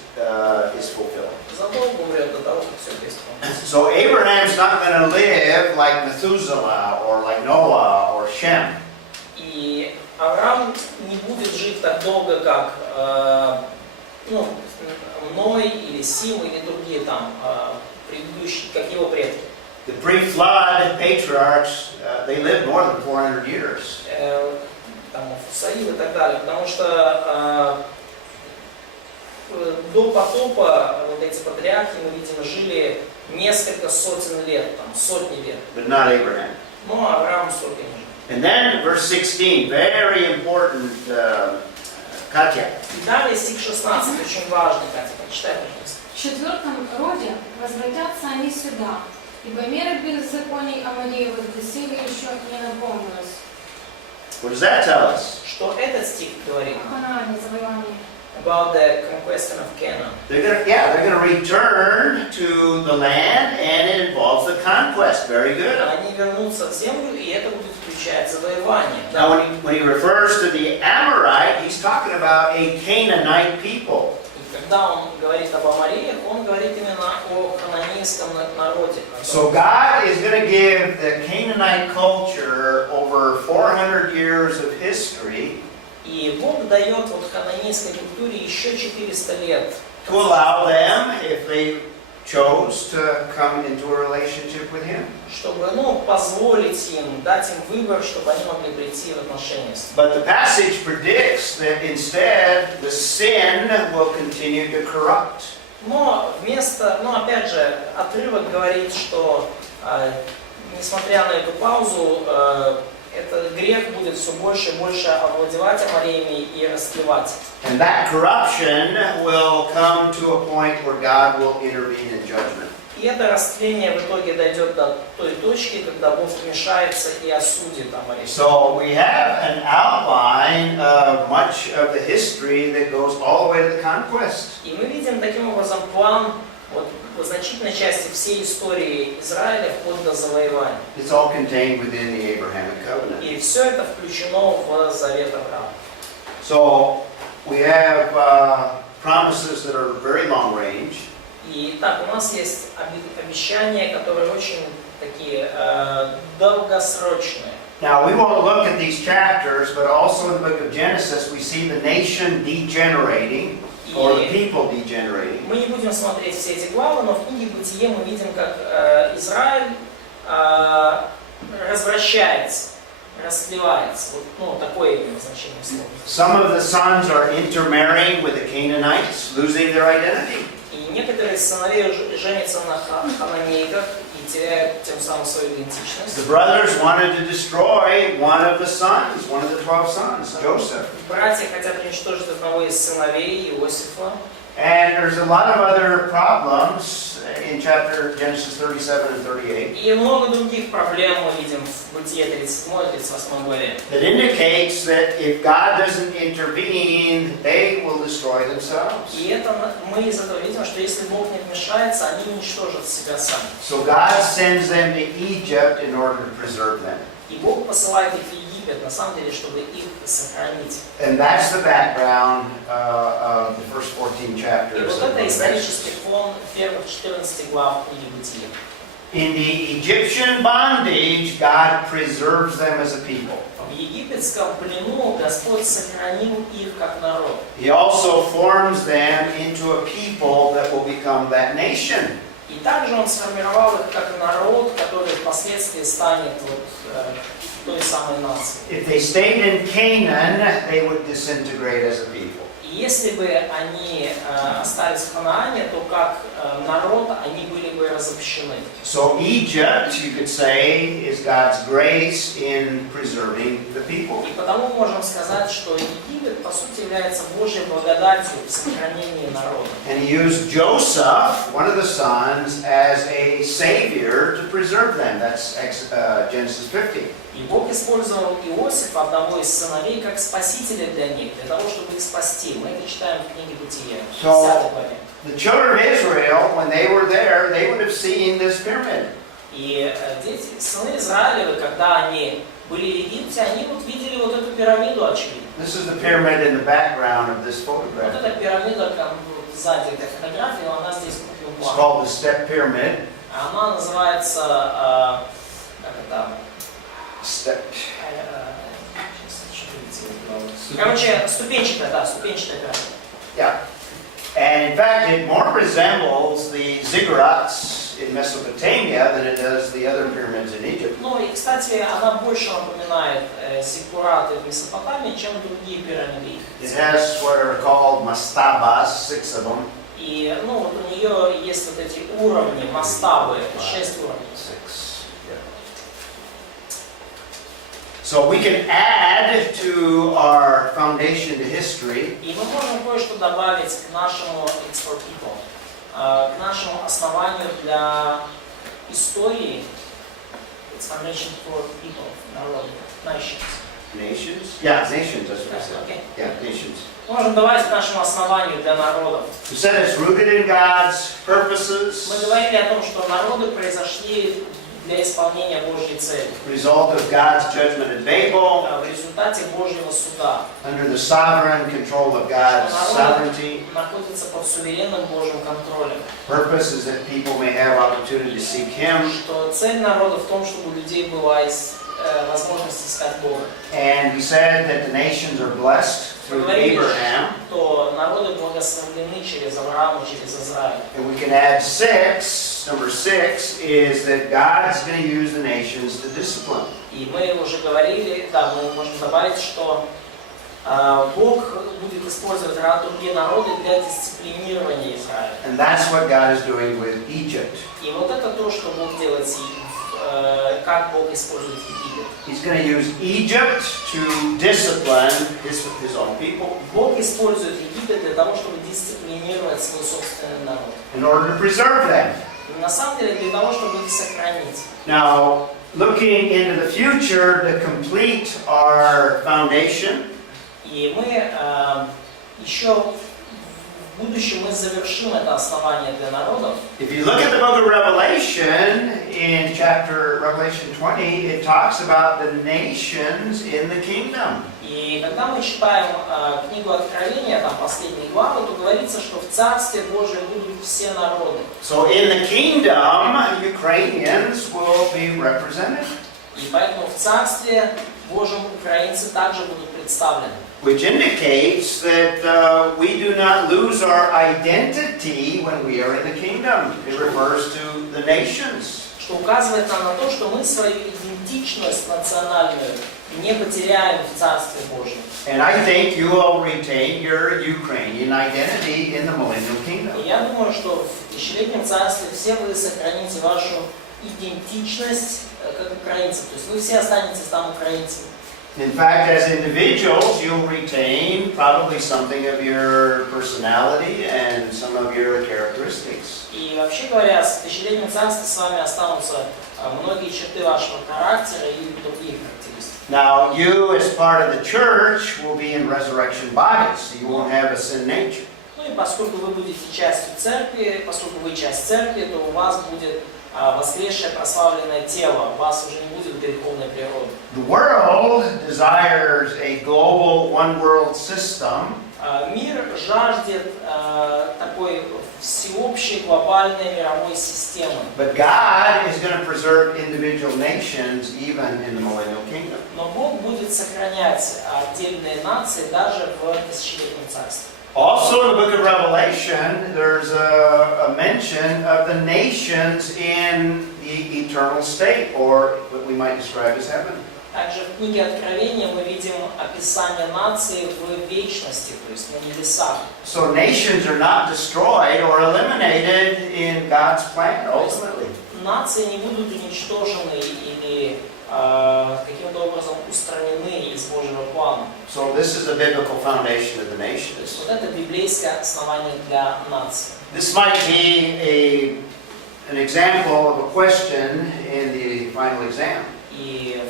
is fulfilled. Задолго умрет до того, как все это исполнится. So Abraham's not going to live like Methuselah or like Noah or Shem. И Авраам не будет жить так долго, как Ной или Сим или другие там предыдущие, как его предки. The pre-flood patriarchs, they lived more than 400 years. Там Фусаил и так далее, потому что до потопа вот эти патриархи, мы видим, жили несколько сотен лет, там сотни лет. But not Abraham. Но Авраам столько не жил. And then verse 16, very important, Katya. И далее стих 16, очень важный, Катя, прочитай, пожалуйста. В четвертом роде возвратятся они сюда, ибо мера беззаконий Амалеевых доселе еще не напомнилась. What does that tell us? Что этот стих говорит? О Ханаане, завоевании. About the conquest of Canaan. They're going to return to the land, and it involves the conquest. Very good. Они вернутся в землю, и это будет включать завоевание. Now, when he refers to the Amorite, he's talking about a Canaanite people. И когда он говорит об Амореях, он говорит именно о хананейском народе. So God is going to give the Canaanite culture over 400 years of history И Бог дает вот хананейской культуре еще 400 лет, to allow them, if they chose, to come into a relationship with Him. чтобы позволить им, дать им выбор, чтобы они могли прийти в отношения с Ним. But the passage predicts that instead the sin will continue to corrupt. Но опять же, отрывок говорит, что несмотря на эту паузу, этот грех будет все больше и больше овладевать Амореями и растлевать. And that corruption will come to a point where God will intervene in judgment. И это растление в итоге дойдет до той точки, когда Бог вмешается и осудит Амореев. So we have an outline of much of the history that goes all the way to the conquest. И мы видим таким образом план в значительной части всей истории Израиля вплоть до завоевания. It's all contained within the Abrahamic covenant. И все это включено в завет Авраама. So we have promises that are very long range. И так, у нас есть обещания, которые очень такие долгосрочные. Now we won't look at these chapters, but also in the book of Genesis we see the nation degenerating, or the people degenerating. Мы не будем смотреть все эти главы, но в книге Бытие мы видим, как Израиль развращается, растлевается. Такое именно значение слова. Some of the sons are intermarrying with the Canaanites, losing their identity. И некоторые сыновья женятся на хананейках и теряют тем самым свою идентичность. The brothers wanted to destroy one of the sons, one of the 12 sons, Joseph. Братья хотят уничтожить одного из сыновей Иосифа. And there's a lot of other problems in chapter Genesis 37 and 38 И много других проблем мы видим в Бытие 37-38 главе. that indicates that if God doesn't intervene, they will destroy themselves. И это мы из этого видим, что если Бог не вмешается, они уничтожат себя сами. So God sends them to Egypt in order to preserve them. И Бог посылает их в Египет, на самом деле, чтобы их сохранить. And that's the background of the first 14 И chapters вот of это исторический Leviticus. фон первых 14 глав книги Бытия. In the Egyptian bondage, God preserves them as a people. В египетском плену Господь сохранил их как народ. He also forms them into a people that will become that nation. И также Он сформировал их как народ, который впоследствии станет той самой нацией. If they stayed in Canaan, they would disintegrate as a people. И если бы они остались в Ханаане, то как народ, они были бы разобщены. So Egypt, you could say, is God's grace in preserving the people. И потому можем сказать, что Египет, по сути, является Божьей благодатью в сохранении народа. And he used Joseph, one of the sons, as a savior to preserve them. That's Genesis 50. И Бог использовал Иосифа, одного из сыновей, как спасителя для них, для того, чтобы их спасти. Мы это читаем в книге Бытия, в 10 главе. The children of Israel, when they were there, they would have seen this pyramid. И дети, сыны Израилевы, когда они были в Египте, они вот видели вот эту пирамиду, очевидно. This is the pyramid in the background of this Вот photograph. эта пирамида, как сзади этой фотографии, она здесь крупным It's планом. called the step pyramid. Она называется, как это, Step. короче, ступенчатая пирамида. Yeah. And in fact, it more resembles the ziggurats in Mesopotamia than it does the other pyramids in Egypt. Ну и, кстати, она больше напоминает зиккураты в Месопотамии, чем другие пирамиды. It has what are called mastabas, 6 of them. И, ну, вот у нее есть вот эти уровни, мастабы, 6 уровней. 6. Yeah. So we can add to our foundation to history. И мы можем кое-что добавить к нашему It's for people, к нашему основанию для истории. It's foundation for people, народ, nations. Nations? Yeah, nations, that's what I said. Okay. Yeah, nations. Можем добавить к нашему основанию для народов. We said it's rooted in God's purposes, Мы говорили о том, что народы произошли для исполнения Божьей цели. result of God's judgment at Babel, В результате Божьего суда under the sovereign control of God's sovereignty. находится под суверенным Божьим контролем. Purpose is that people may have opportunity to seek Him. Что цель народа в том, чтобы у людей была возможность искать Бога. And we said that the nations are blessed through Abraham. То народы благословлены через Авраама, через Израиль. And we can add 6. Number 6 is that God's going to use the nations to discipline. И мы уже говорили, да, мы можем добавить, что Бог будет использовать другие народы для дисциплинирования Израиля. And that's what God is doing with Egypt. И вот это то, что Бог делает, как Бог использует Египет. He's going to use Egypt to discipline his own people. Бог использует Египет для того, чтобы дисциплинировать свой собственный народ. In order to preserve them. И на самом деле для того, чтобы их сохранить. Now, looking into the future to complete our foundation. И мы еще в будущем мы завершим это основание для народов. If you look at the book of Revelation, in Revelation 20, it talks about the nations in the kingdom. И когда мы читаем книгу Откровения, там последние главы, то говорится, что в Царстве Божьем будут все народы. So in the kingdom, Ukrainians will be represented. И поэтому в Царстве Божьем украинцы также будут представлены. Which indicates that we do not lose our identity when we are in the kingdom. It refers to the nations. Что указывает нам на то, что мы свою идентичность национальную не потеряем в Царстве Божьем. And I think you will retain your Ukrainian identity in the millennial kingdom. И я думаю, что в тысячелетнем Царстве все вы сохраните вашу идентичность как украинцы. То есть вы все останетесь там украинцами. In fact, as individuals, you'll retain probably something of your personality and some of your characteristics. И вообще говоря, в тысячелетнем Царстве с вами останутся многие черты вашего характера и другие характеристики. Now, you as part of the church will be in resurrection bodies, so you won't have a sin nature. Ну и поскольку вы будете частью церкви, поскольку вы часть церкви, то у вас будет воскресшее прославленное тело, у вас уже не будет греховной природы. The world desires a global one-world system. Мир жаждет такой всеобщей глобальной мировой системы. But God is going to preserve individual nations even in the millennial kingdom. Но Бог будет сохранять отдельные нации даже в тысячелетнем царстве. Also in the book of Revelation, there's a mention of the nations in the eternal state, or what we might describe as heaven. Также в книге Откровения мы видим описание нации в вечности, то есть на небесах. So nations are not destroyed or eliminated in God's plan ultimately. Нации не будут уничтожены или каким-то образом устранены из Божьего плана. So this is a biblical foundation of the nations. Вот это библейское основание для нации. This might be an example of a question in the final exam. И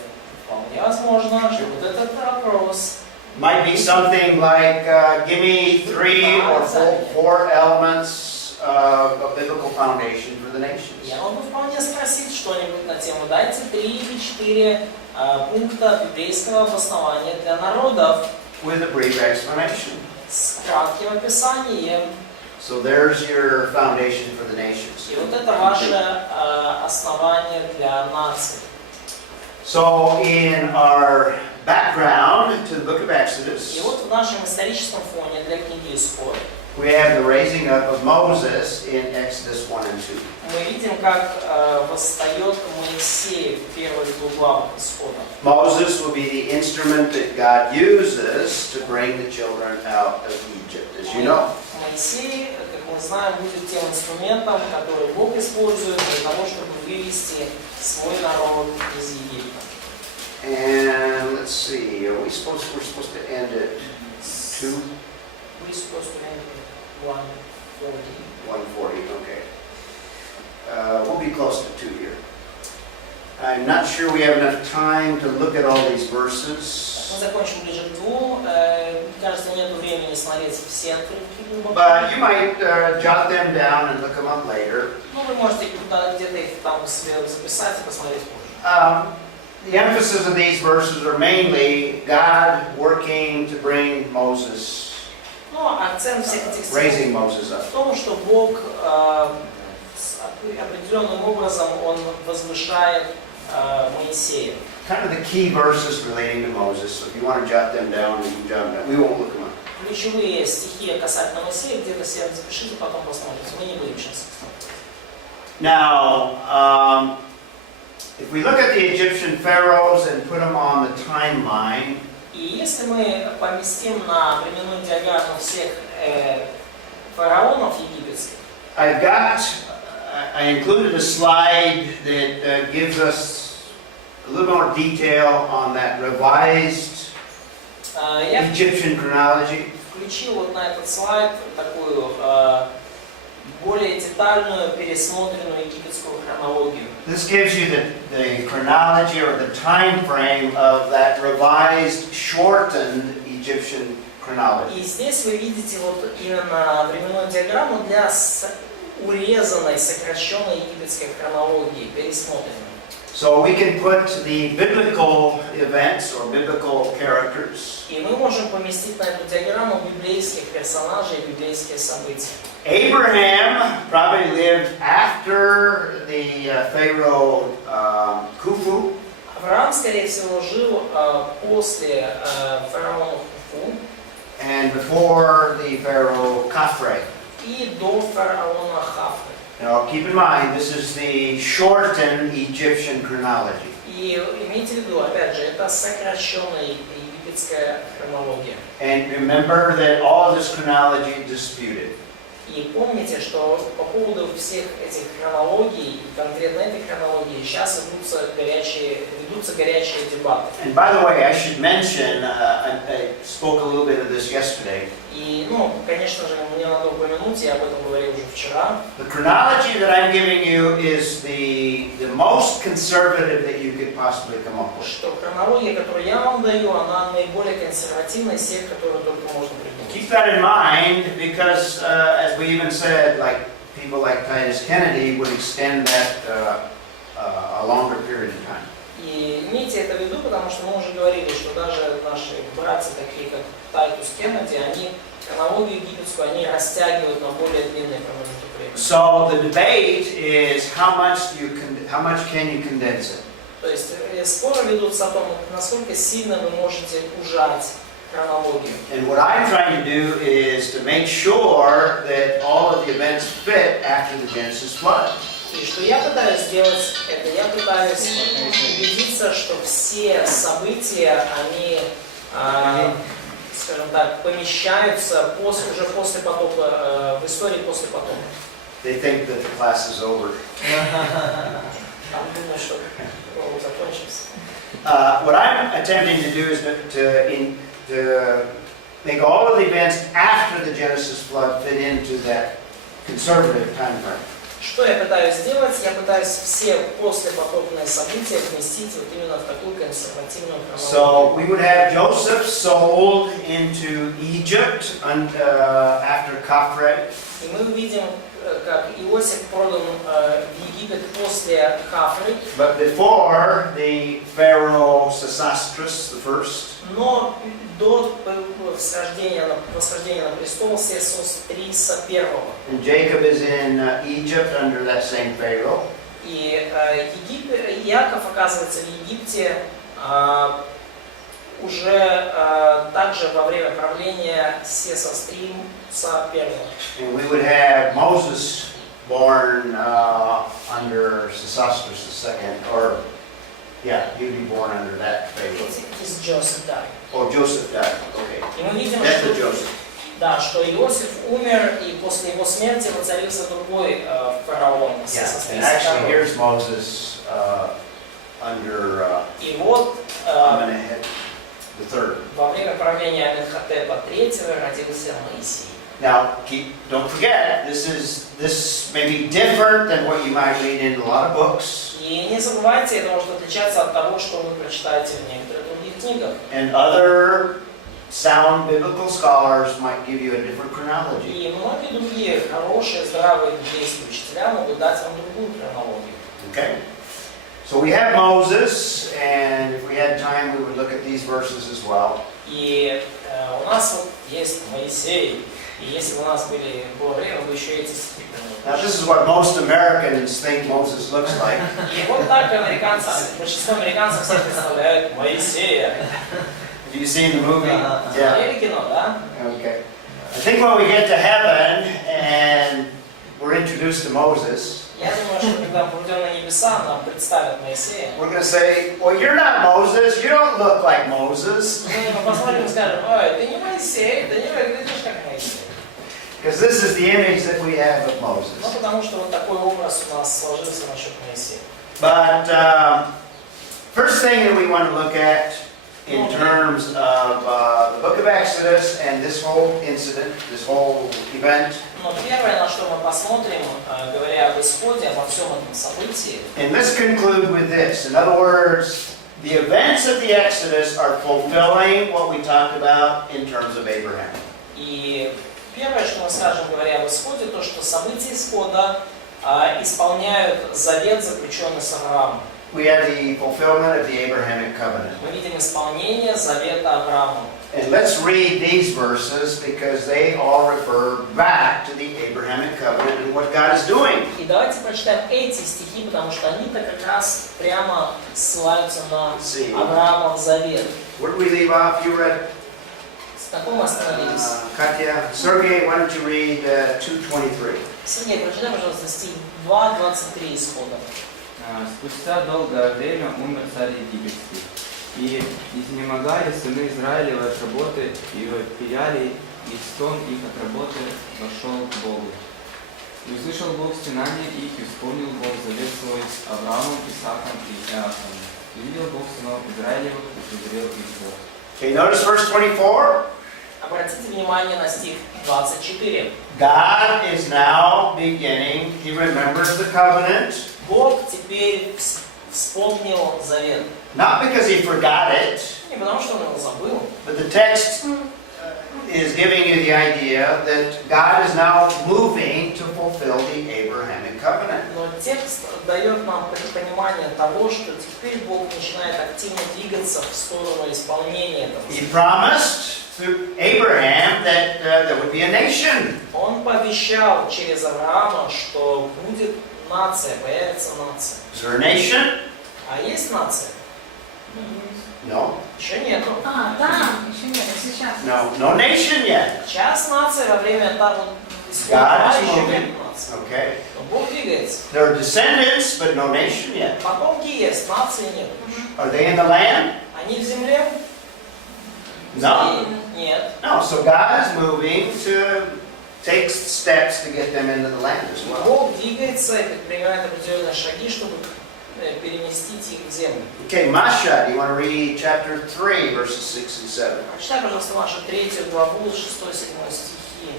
вполне возможно, что вот этот вопрос Might be something like, give me 3 or 4 elements of a biblical foundation for the nations. я могу вполне спросить что-нибудь на тему. Дайте 3 или 4 пункта библейского обоснования для народов With a brief explanation. с кратким описанием. So there's your foundation for the nations. И вот это ваше основание для нации. So in our background to the book of Exodus, И вот в нашем историческом фоне для книги Исход we have the raising up of Moses in Exodus 1 and 2. мы видим, как восстает Моисей в первых двух главах Исхода. Moses will be the instrument that God uses to bring the children out of Egypt, as you know. Моисей, как мы знаем, будет тем инструментом, который Бог использует для того, чтобы вывести свой народ из Египта. And let's see, we're supposed to end at 2? We're supposed to end at 1:40. 140, okay. We'll be close to 2 here. I'm not sure we have enough time to look at all these verses. Мы закончим ближе к 2. Мне кажется, нет времени смотреть все отрывки глубоко. But you might jot them down and look them up later. Ну, вы можете где-то их там себе записать и посмотреть позже. The emphasis of these verses are mainly God working to bring Moses, Но акцент всех этих raising стихов Moses up. в том, что Бог определенным образом Он возвышает Моисея. Kind of the key verses relating to Moses. So if you want to jot them down, you can jot them down. We won't look them up. Ключевые стихи касательно Моисея где-то себе запишите, потом посмотрите. Мы не будем сейчас. Now, if we look at the Egyptian pharaohs and put them on the timeline, И если мы поместим на временную диаграмму всех фараонов египетских, I included a slide that gives us a little more detail on that revised я Egyptian chronology. включил вот на этот слайд такую более детальную пересмотренную египетскую хронологию. This gives you the chronology or the time frame of that revised, shortened Egyptian chronology. И здесь вы видите вот именно временную диаграмму для урезанной, сокращенной египетской хронологии, пересмотренной. So we can put the biblical events or biblical characters. И мы можем поместить на эту диаграмму библейских персонажей, библейские события. Abraham probably lived after the Pharaoh Khufu. Авраам, скорее всего, жил после фараона Хуфу And before the Pharaoh Khafre. и до фараона Хафры. Now keep in mind, this is the shortened Egyptian chronology. И имейте в виду, опять же, это сокращенная египетская хронология. And remember that all of this chronology is disputed. И помните, что по поводу всех этих хронологий, конкретно этой хронологии, сейчас ведутся горячие дебаты. And by the way, I should mention, I spoke a little bit of this yesterday. И, конечно же, мне надо упомянуть, я об этом говорил уже вчера. The chronology that I'm giving you is the most conservative that you could possibly come up with. Что хронология, которую я вам даю, она наиболее консервативная из всех, которые только можно придумать. Keep that in mind because, as we even said, like people like Titus Kennedy would extend that a longer period of time. И имейте это в виду, потому что мы уже говорили, что даже наши братья, такие как Тайтус Кеннеди, они хронологию египетскую они растягивают на более длинный промежуток времени. So the debate is how much can you condense it? То есть споры ведутся о том, насколько сильно вы можете ужать хронологию. And what I'm trying to do is to make sure that all of the events fit after the Genesis flood. И что я пытаюсь сделать, это я пытаюсь убедиться, что все события, они, скажем так, помещаются уже после потопа, в истории после потопа. They think that the class is over. Там думаю, что урок закончился. What I'm attempting to do is to make all of the events after the Genesis flood fit into that conservative time frame. Что я пытаюсь сделать? Я пытаюсь все послепотопные события вместить вот именно в такую консервативную So хронологию. we would have Joseph sold into Egypt after Khafre. И мы увидим, как Иосиф продан в Египет после Хафры, But before the Pharaoh Sesostris the first, но до восхождения на престол Сесостриса I. and Jacob is in Egypt under that same Pharaoh. И Иаков оказывается в Египте уже также во время правления Сесостриса I. And we would have Moses born under Sesostris II, or yeah, he would be born under that Pharaoh. Из Joseph died. Oh, Joseph died. Okay, И мы видим, that's the что, Joseph. да, что Иосиф умер, и после его смерти воцарился другой фараон, Yeah, and Сесострис actually II. here's Moses under И вот Amenhotep the third. во время правления Аменхотепа III родился Моисей. Now, don't forget, this may be different than what you might read in a lot of books. И не забывайте, это может отличаться от того, что вы прочитаете в некоторых других книгах. And other sound biblical scholars might give you a different chronology. И многие другие хорошие, здравые библейские учителя могут дать вам другую хронологию. Okay? So we have Moses, and if we had time, we would look at these verses as well. И у нас вот есть Моисей, и если бы у нас было время, мы бы еще эти стихи. Now, this is what most Americans think Moses looks like. И вот так американцы, большинство американцев все представляют Моисея. Have you seen the movie? Yeah. Смотрели кино, да? Okay. I think when we get to heaven and we're introduced to Moses, Я думаю, что когда мы придем на небеса, нам представят Моисея. we're going to say, well, you're not Moses. You don't look like Moses. Мы посмотрим и скажем, ой, ты не Моисей, ты не выглядишь как Моисей. Because this is the image that we have of Moses. Ну, потому что вот такой образ у нас сложился насчет Моисея. But first thing that we want to look at in terms of the book of Exodus and this whole incident, this whole event, Но первое, на что мы посмотрим, говоря об исходе, обо всем этом событии, and let's conclude with this. In other words, the events of the Exodus are fulfilling what we talked about in terms of Abraham. и первое, что мы скажем, говоря об исходе, то, что события исхода исполняют завет, заключенный с Авраамом. We have the fulfillment of the Abrahamic covenant. Мы видим исполнение завета Авраама. And let's read these verses because they all refer back to the Abrahamic covenant and what God is doing. И давайте прочитаем эти стихи, потому что они-то как раз прямо ссылаются на Авраамов завет. Where did we leave off? You read? С каком мы остановились? Katya, Sergey, why don't you read 2:23? Сергей, прочитай, пожалуйста, стих 2:23 исхода. Спустя долгое время умер царь египетский, и изнемогали сыны Израилевы от работы, и пияли, и стон их от работы вошел к Богу. И услышал Бог стенание их, и исполнил Бог завет свой с Авраамом, Исааком и Иаковом. И видел Бог сынов Израилевых, и презрел их Бог. Okay, notice verse 24. Обратите внимание на стих 24. God is now beginning, he remembers the covenant, Бог теперь вспомнил завет. not because he forgot it, Не потому, что он его забыл, but the text is giving you the idea that God is now moving to fulfill the Abrahamic covenant. но текст дает нам понимание того, что теперь Бог начинает активно двигаться в сторону исполнения этого. He promised through Abraham that there would be a nation. Он пообещал через Авраама, что будет нация, появится нация. Is there a nation? А есть нация? No. Еще нету. Там, еще нет, сейчас. No nation yet. Сейчас нация во время Исход God 2 is еще moving. нет нации. Okay. Но Бог двигается. There are descendants, but no nation yet. Потомки есть, нации нет. Are they in the land? Они в земле? No. Нет. No. So God is moving to take steps to get them into the land as well. Бог двигается и предпринимает определенные шаги, чтобы переместить их в землю. Okay, Masha, do you want to read chapter 3, verses 6 and 7? Прочитай, пожалуйста, Маша, 3 главу, 6-7 стихи.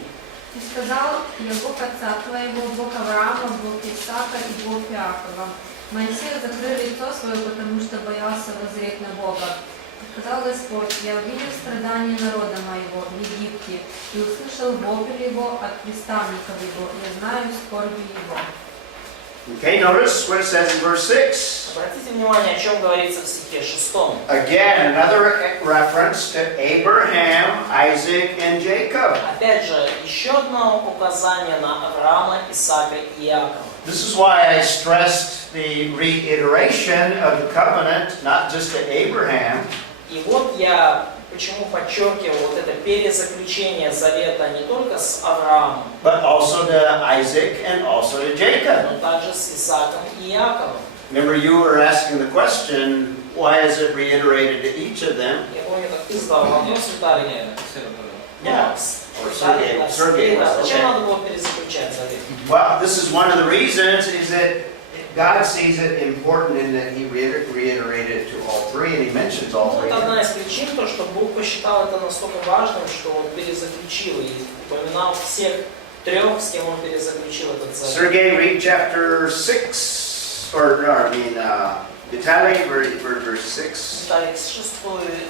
И сказал я Бог отца твоего, Бог Авраама, Бог Исаака и Бог Иакова. Моисей закрыл лицо свое, потому что боялся воззреть на Бога. И сказал Господь, я увидел страдания народа моего в Египте, и услышал вопль его от приставников его, я знаю скорби его. Okay, notice what it says in verse 6. Обратите внимание, о чем говорится в стихе 6. Again, another reference to Abraham, Isaac, and Jacob. Опять же, еще одно указание на Авраама, Исаака и Иакова. This is why I stressed the reiteration of the covenant, not just to Abraham, И вот я почему подчеркиваю вот это перезаключение завета не только с Авраамом, but also to Isaac and also to Jacob. но также с Исааком и Иаковом. Remember, you were asking the question, why is it reiterated to each of them? Я помню, как ты задал вопрос, Виталий. Нет, все равно. Yeah. Or Sergei was, Зачем okay. надо было перезаключать завет? Well, this is one of the reasons is that God sees it important in that He reiterated it to all three, and He mentions all Вот three. одна из причин, то, что Бог посчитал это настолько важным, что Он перезаключил и упоминал всех трех, с кем Он перезаключил этот завет. Sergei, read chapter 6, or no, I mean, Vitaly, verse 6. Виталий, 6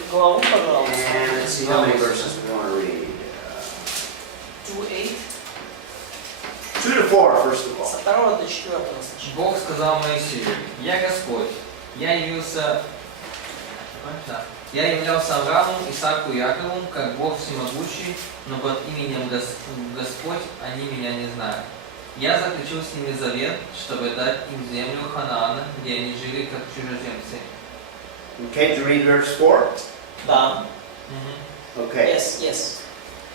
главу, пожалуйста. And let's see how many verses we want to read. 2:8. 2 to 4, first of all. Со 2 до 4 сначала. Бог сказал Моисею, я Господь, я являлся Аврааму, Исааку и Иакову, как Бог всемогущий, но под именем Господь они меня не знают. Я заключил с ними завет, чтобы дать им землю Ханаана, где они жили как чужеземцы. Okay, to read verse 4? Да. Okay. Yes.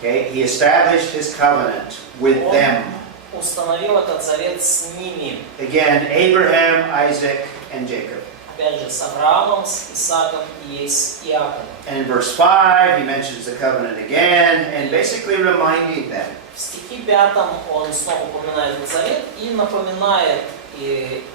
Okay, He established His covenant with Он them. установил этот завет с ними. Again, Abraham, Isaac, and Jacob. Опять же, с Авраамом, с Исааком и с Иаковом. And in verse 5, He mentions the covenant again, and basically reminding them. В стихе 5 он снова упоминает этот завет и напоминает им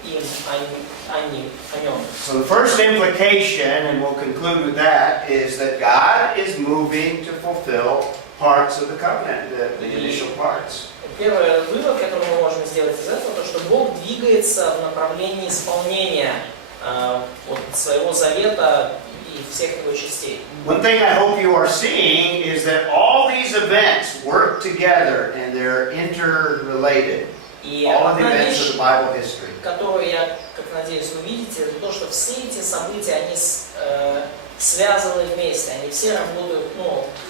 о нем. So the first implication, and we'll conclude with that, is that God is moving to fulfill parts of the covenant, the initial parts. Первый вывод, который мы можем сделать из этого, то что Бог двигается в направлении исполнения вот, своего завета и всех его частей. One thing I hope you are seeing is that all these events work together and they're interrelated. И All of the одна events of вещь, the Bible history. которую я, как надеюсь, вы видите, это то, что все эти события, они связаны вместе, они все работают,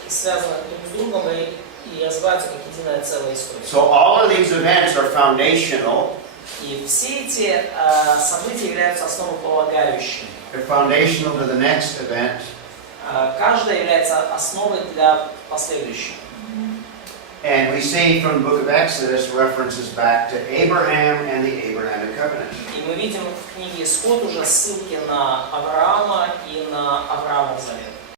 связаны друг с другом и развиваются как единая целая история. So all of these events are foundational. И все эти события являются основополагающими. They're foundational to the next event. Каждая является основой для последующего. And we see from the book of Exodus references back to Abraham and the Abrahamic covenant. И мы видим в книге Исход уже ссылки на Авраама и на Авраамов завет.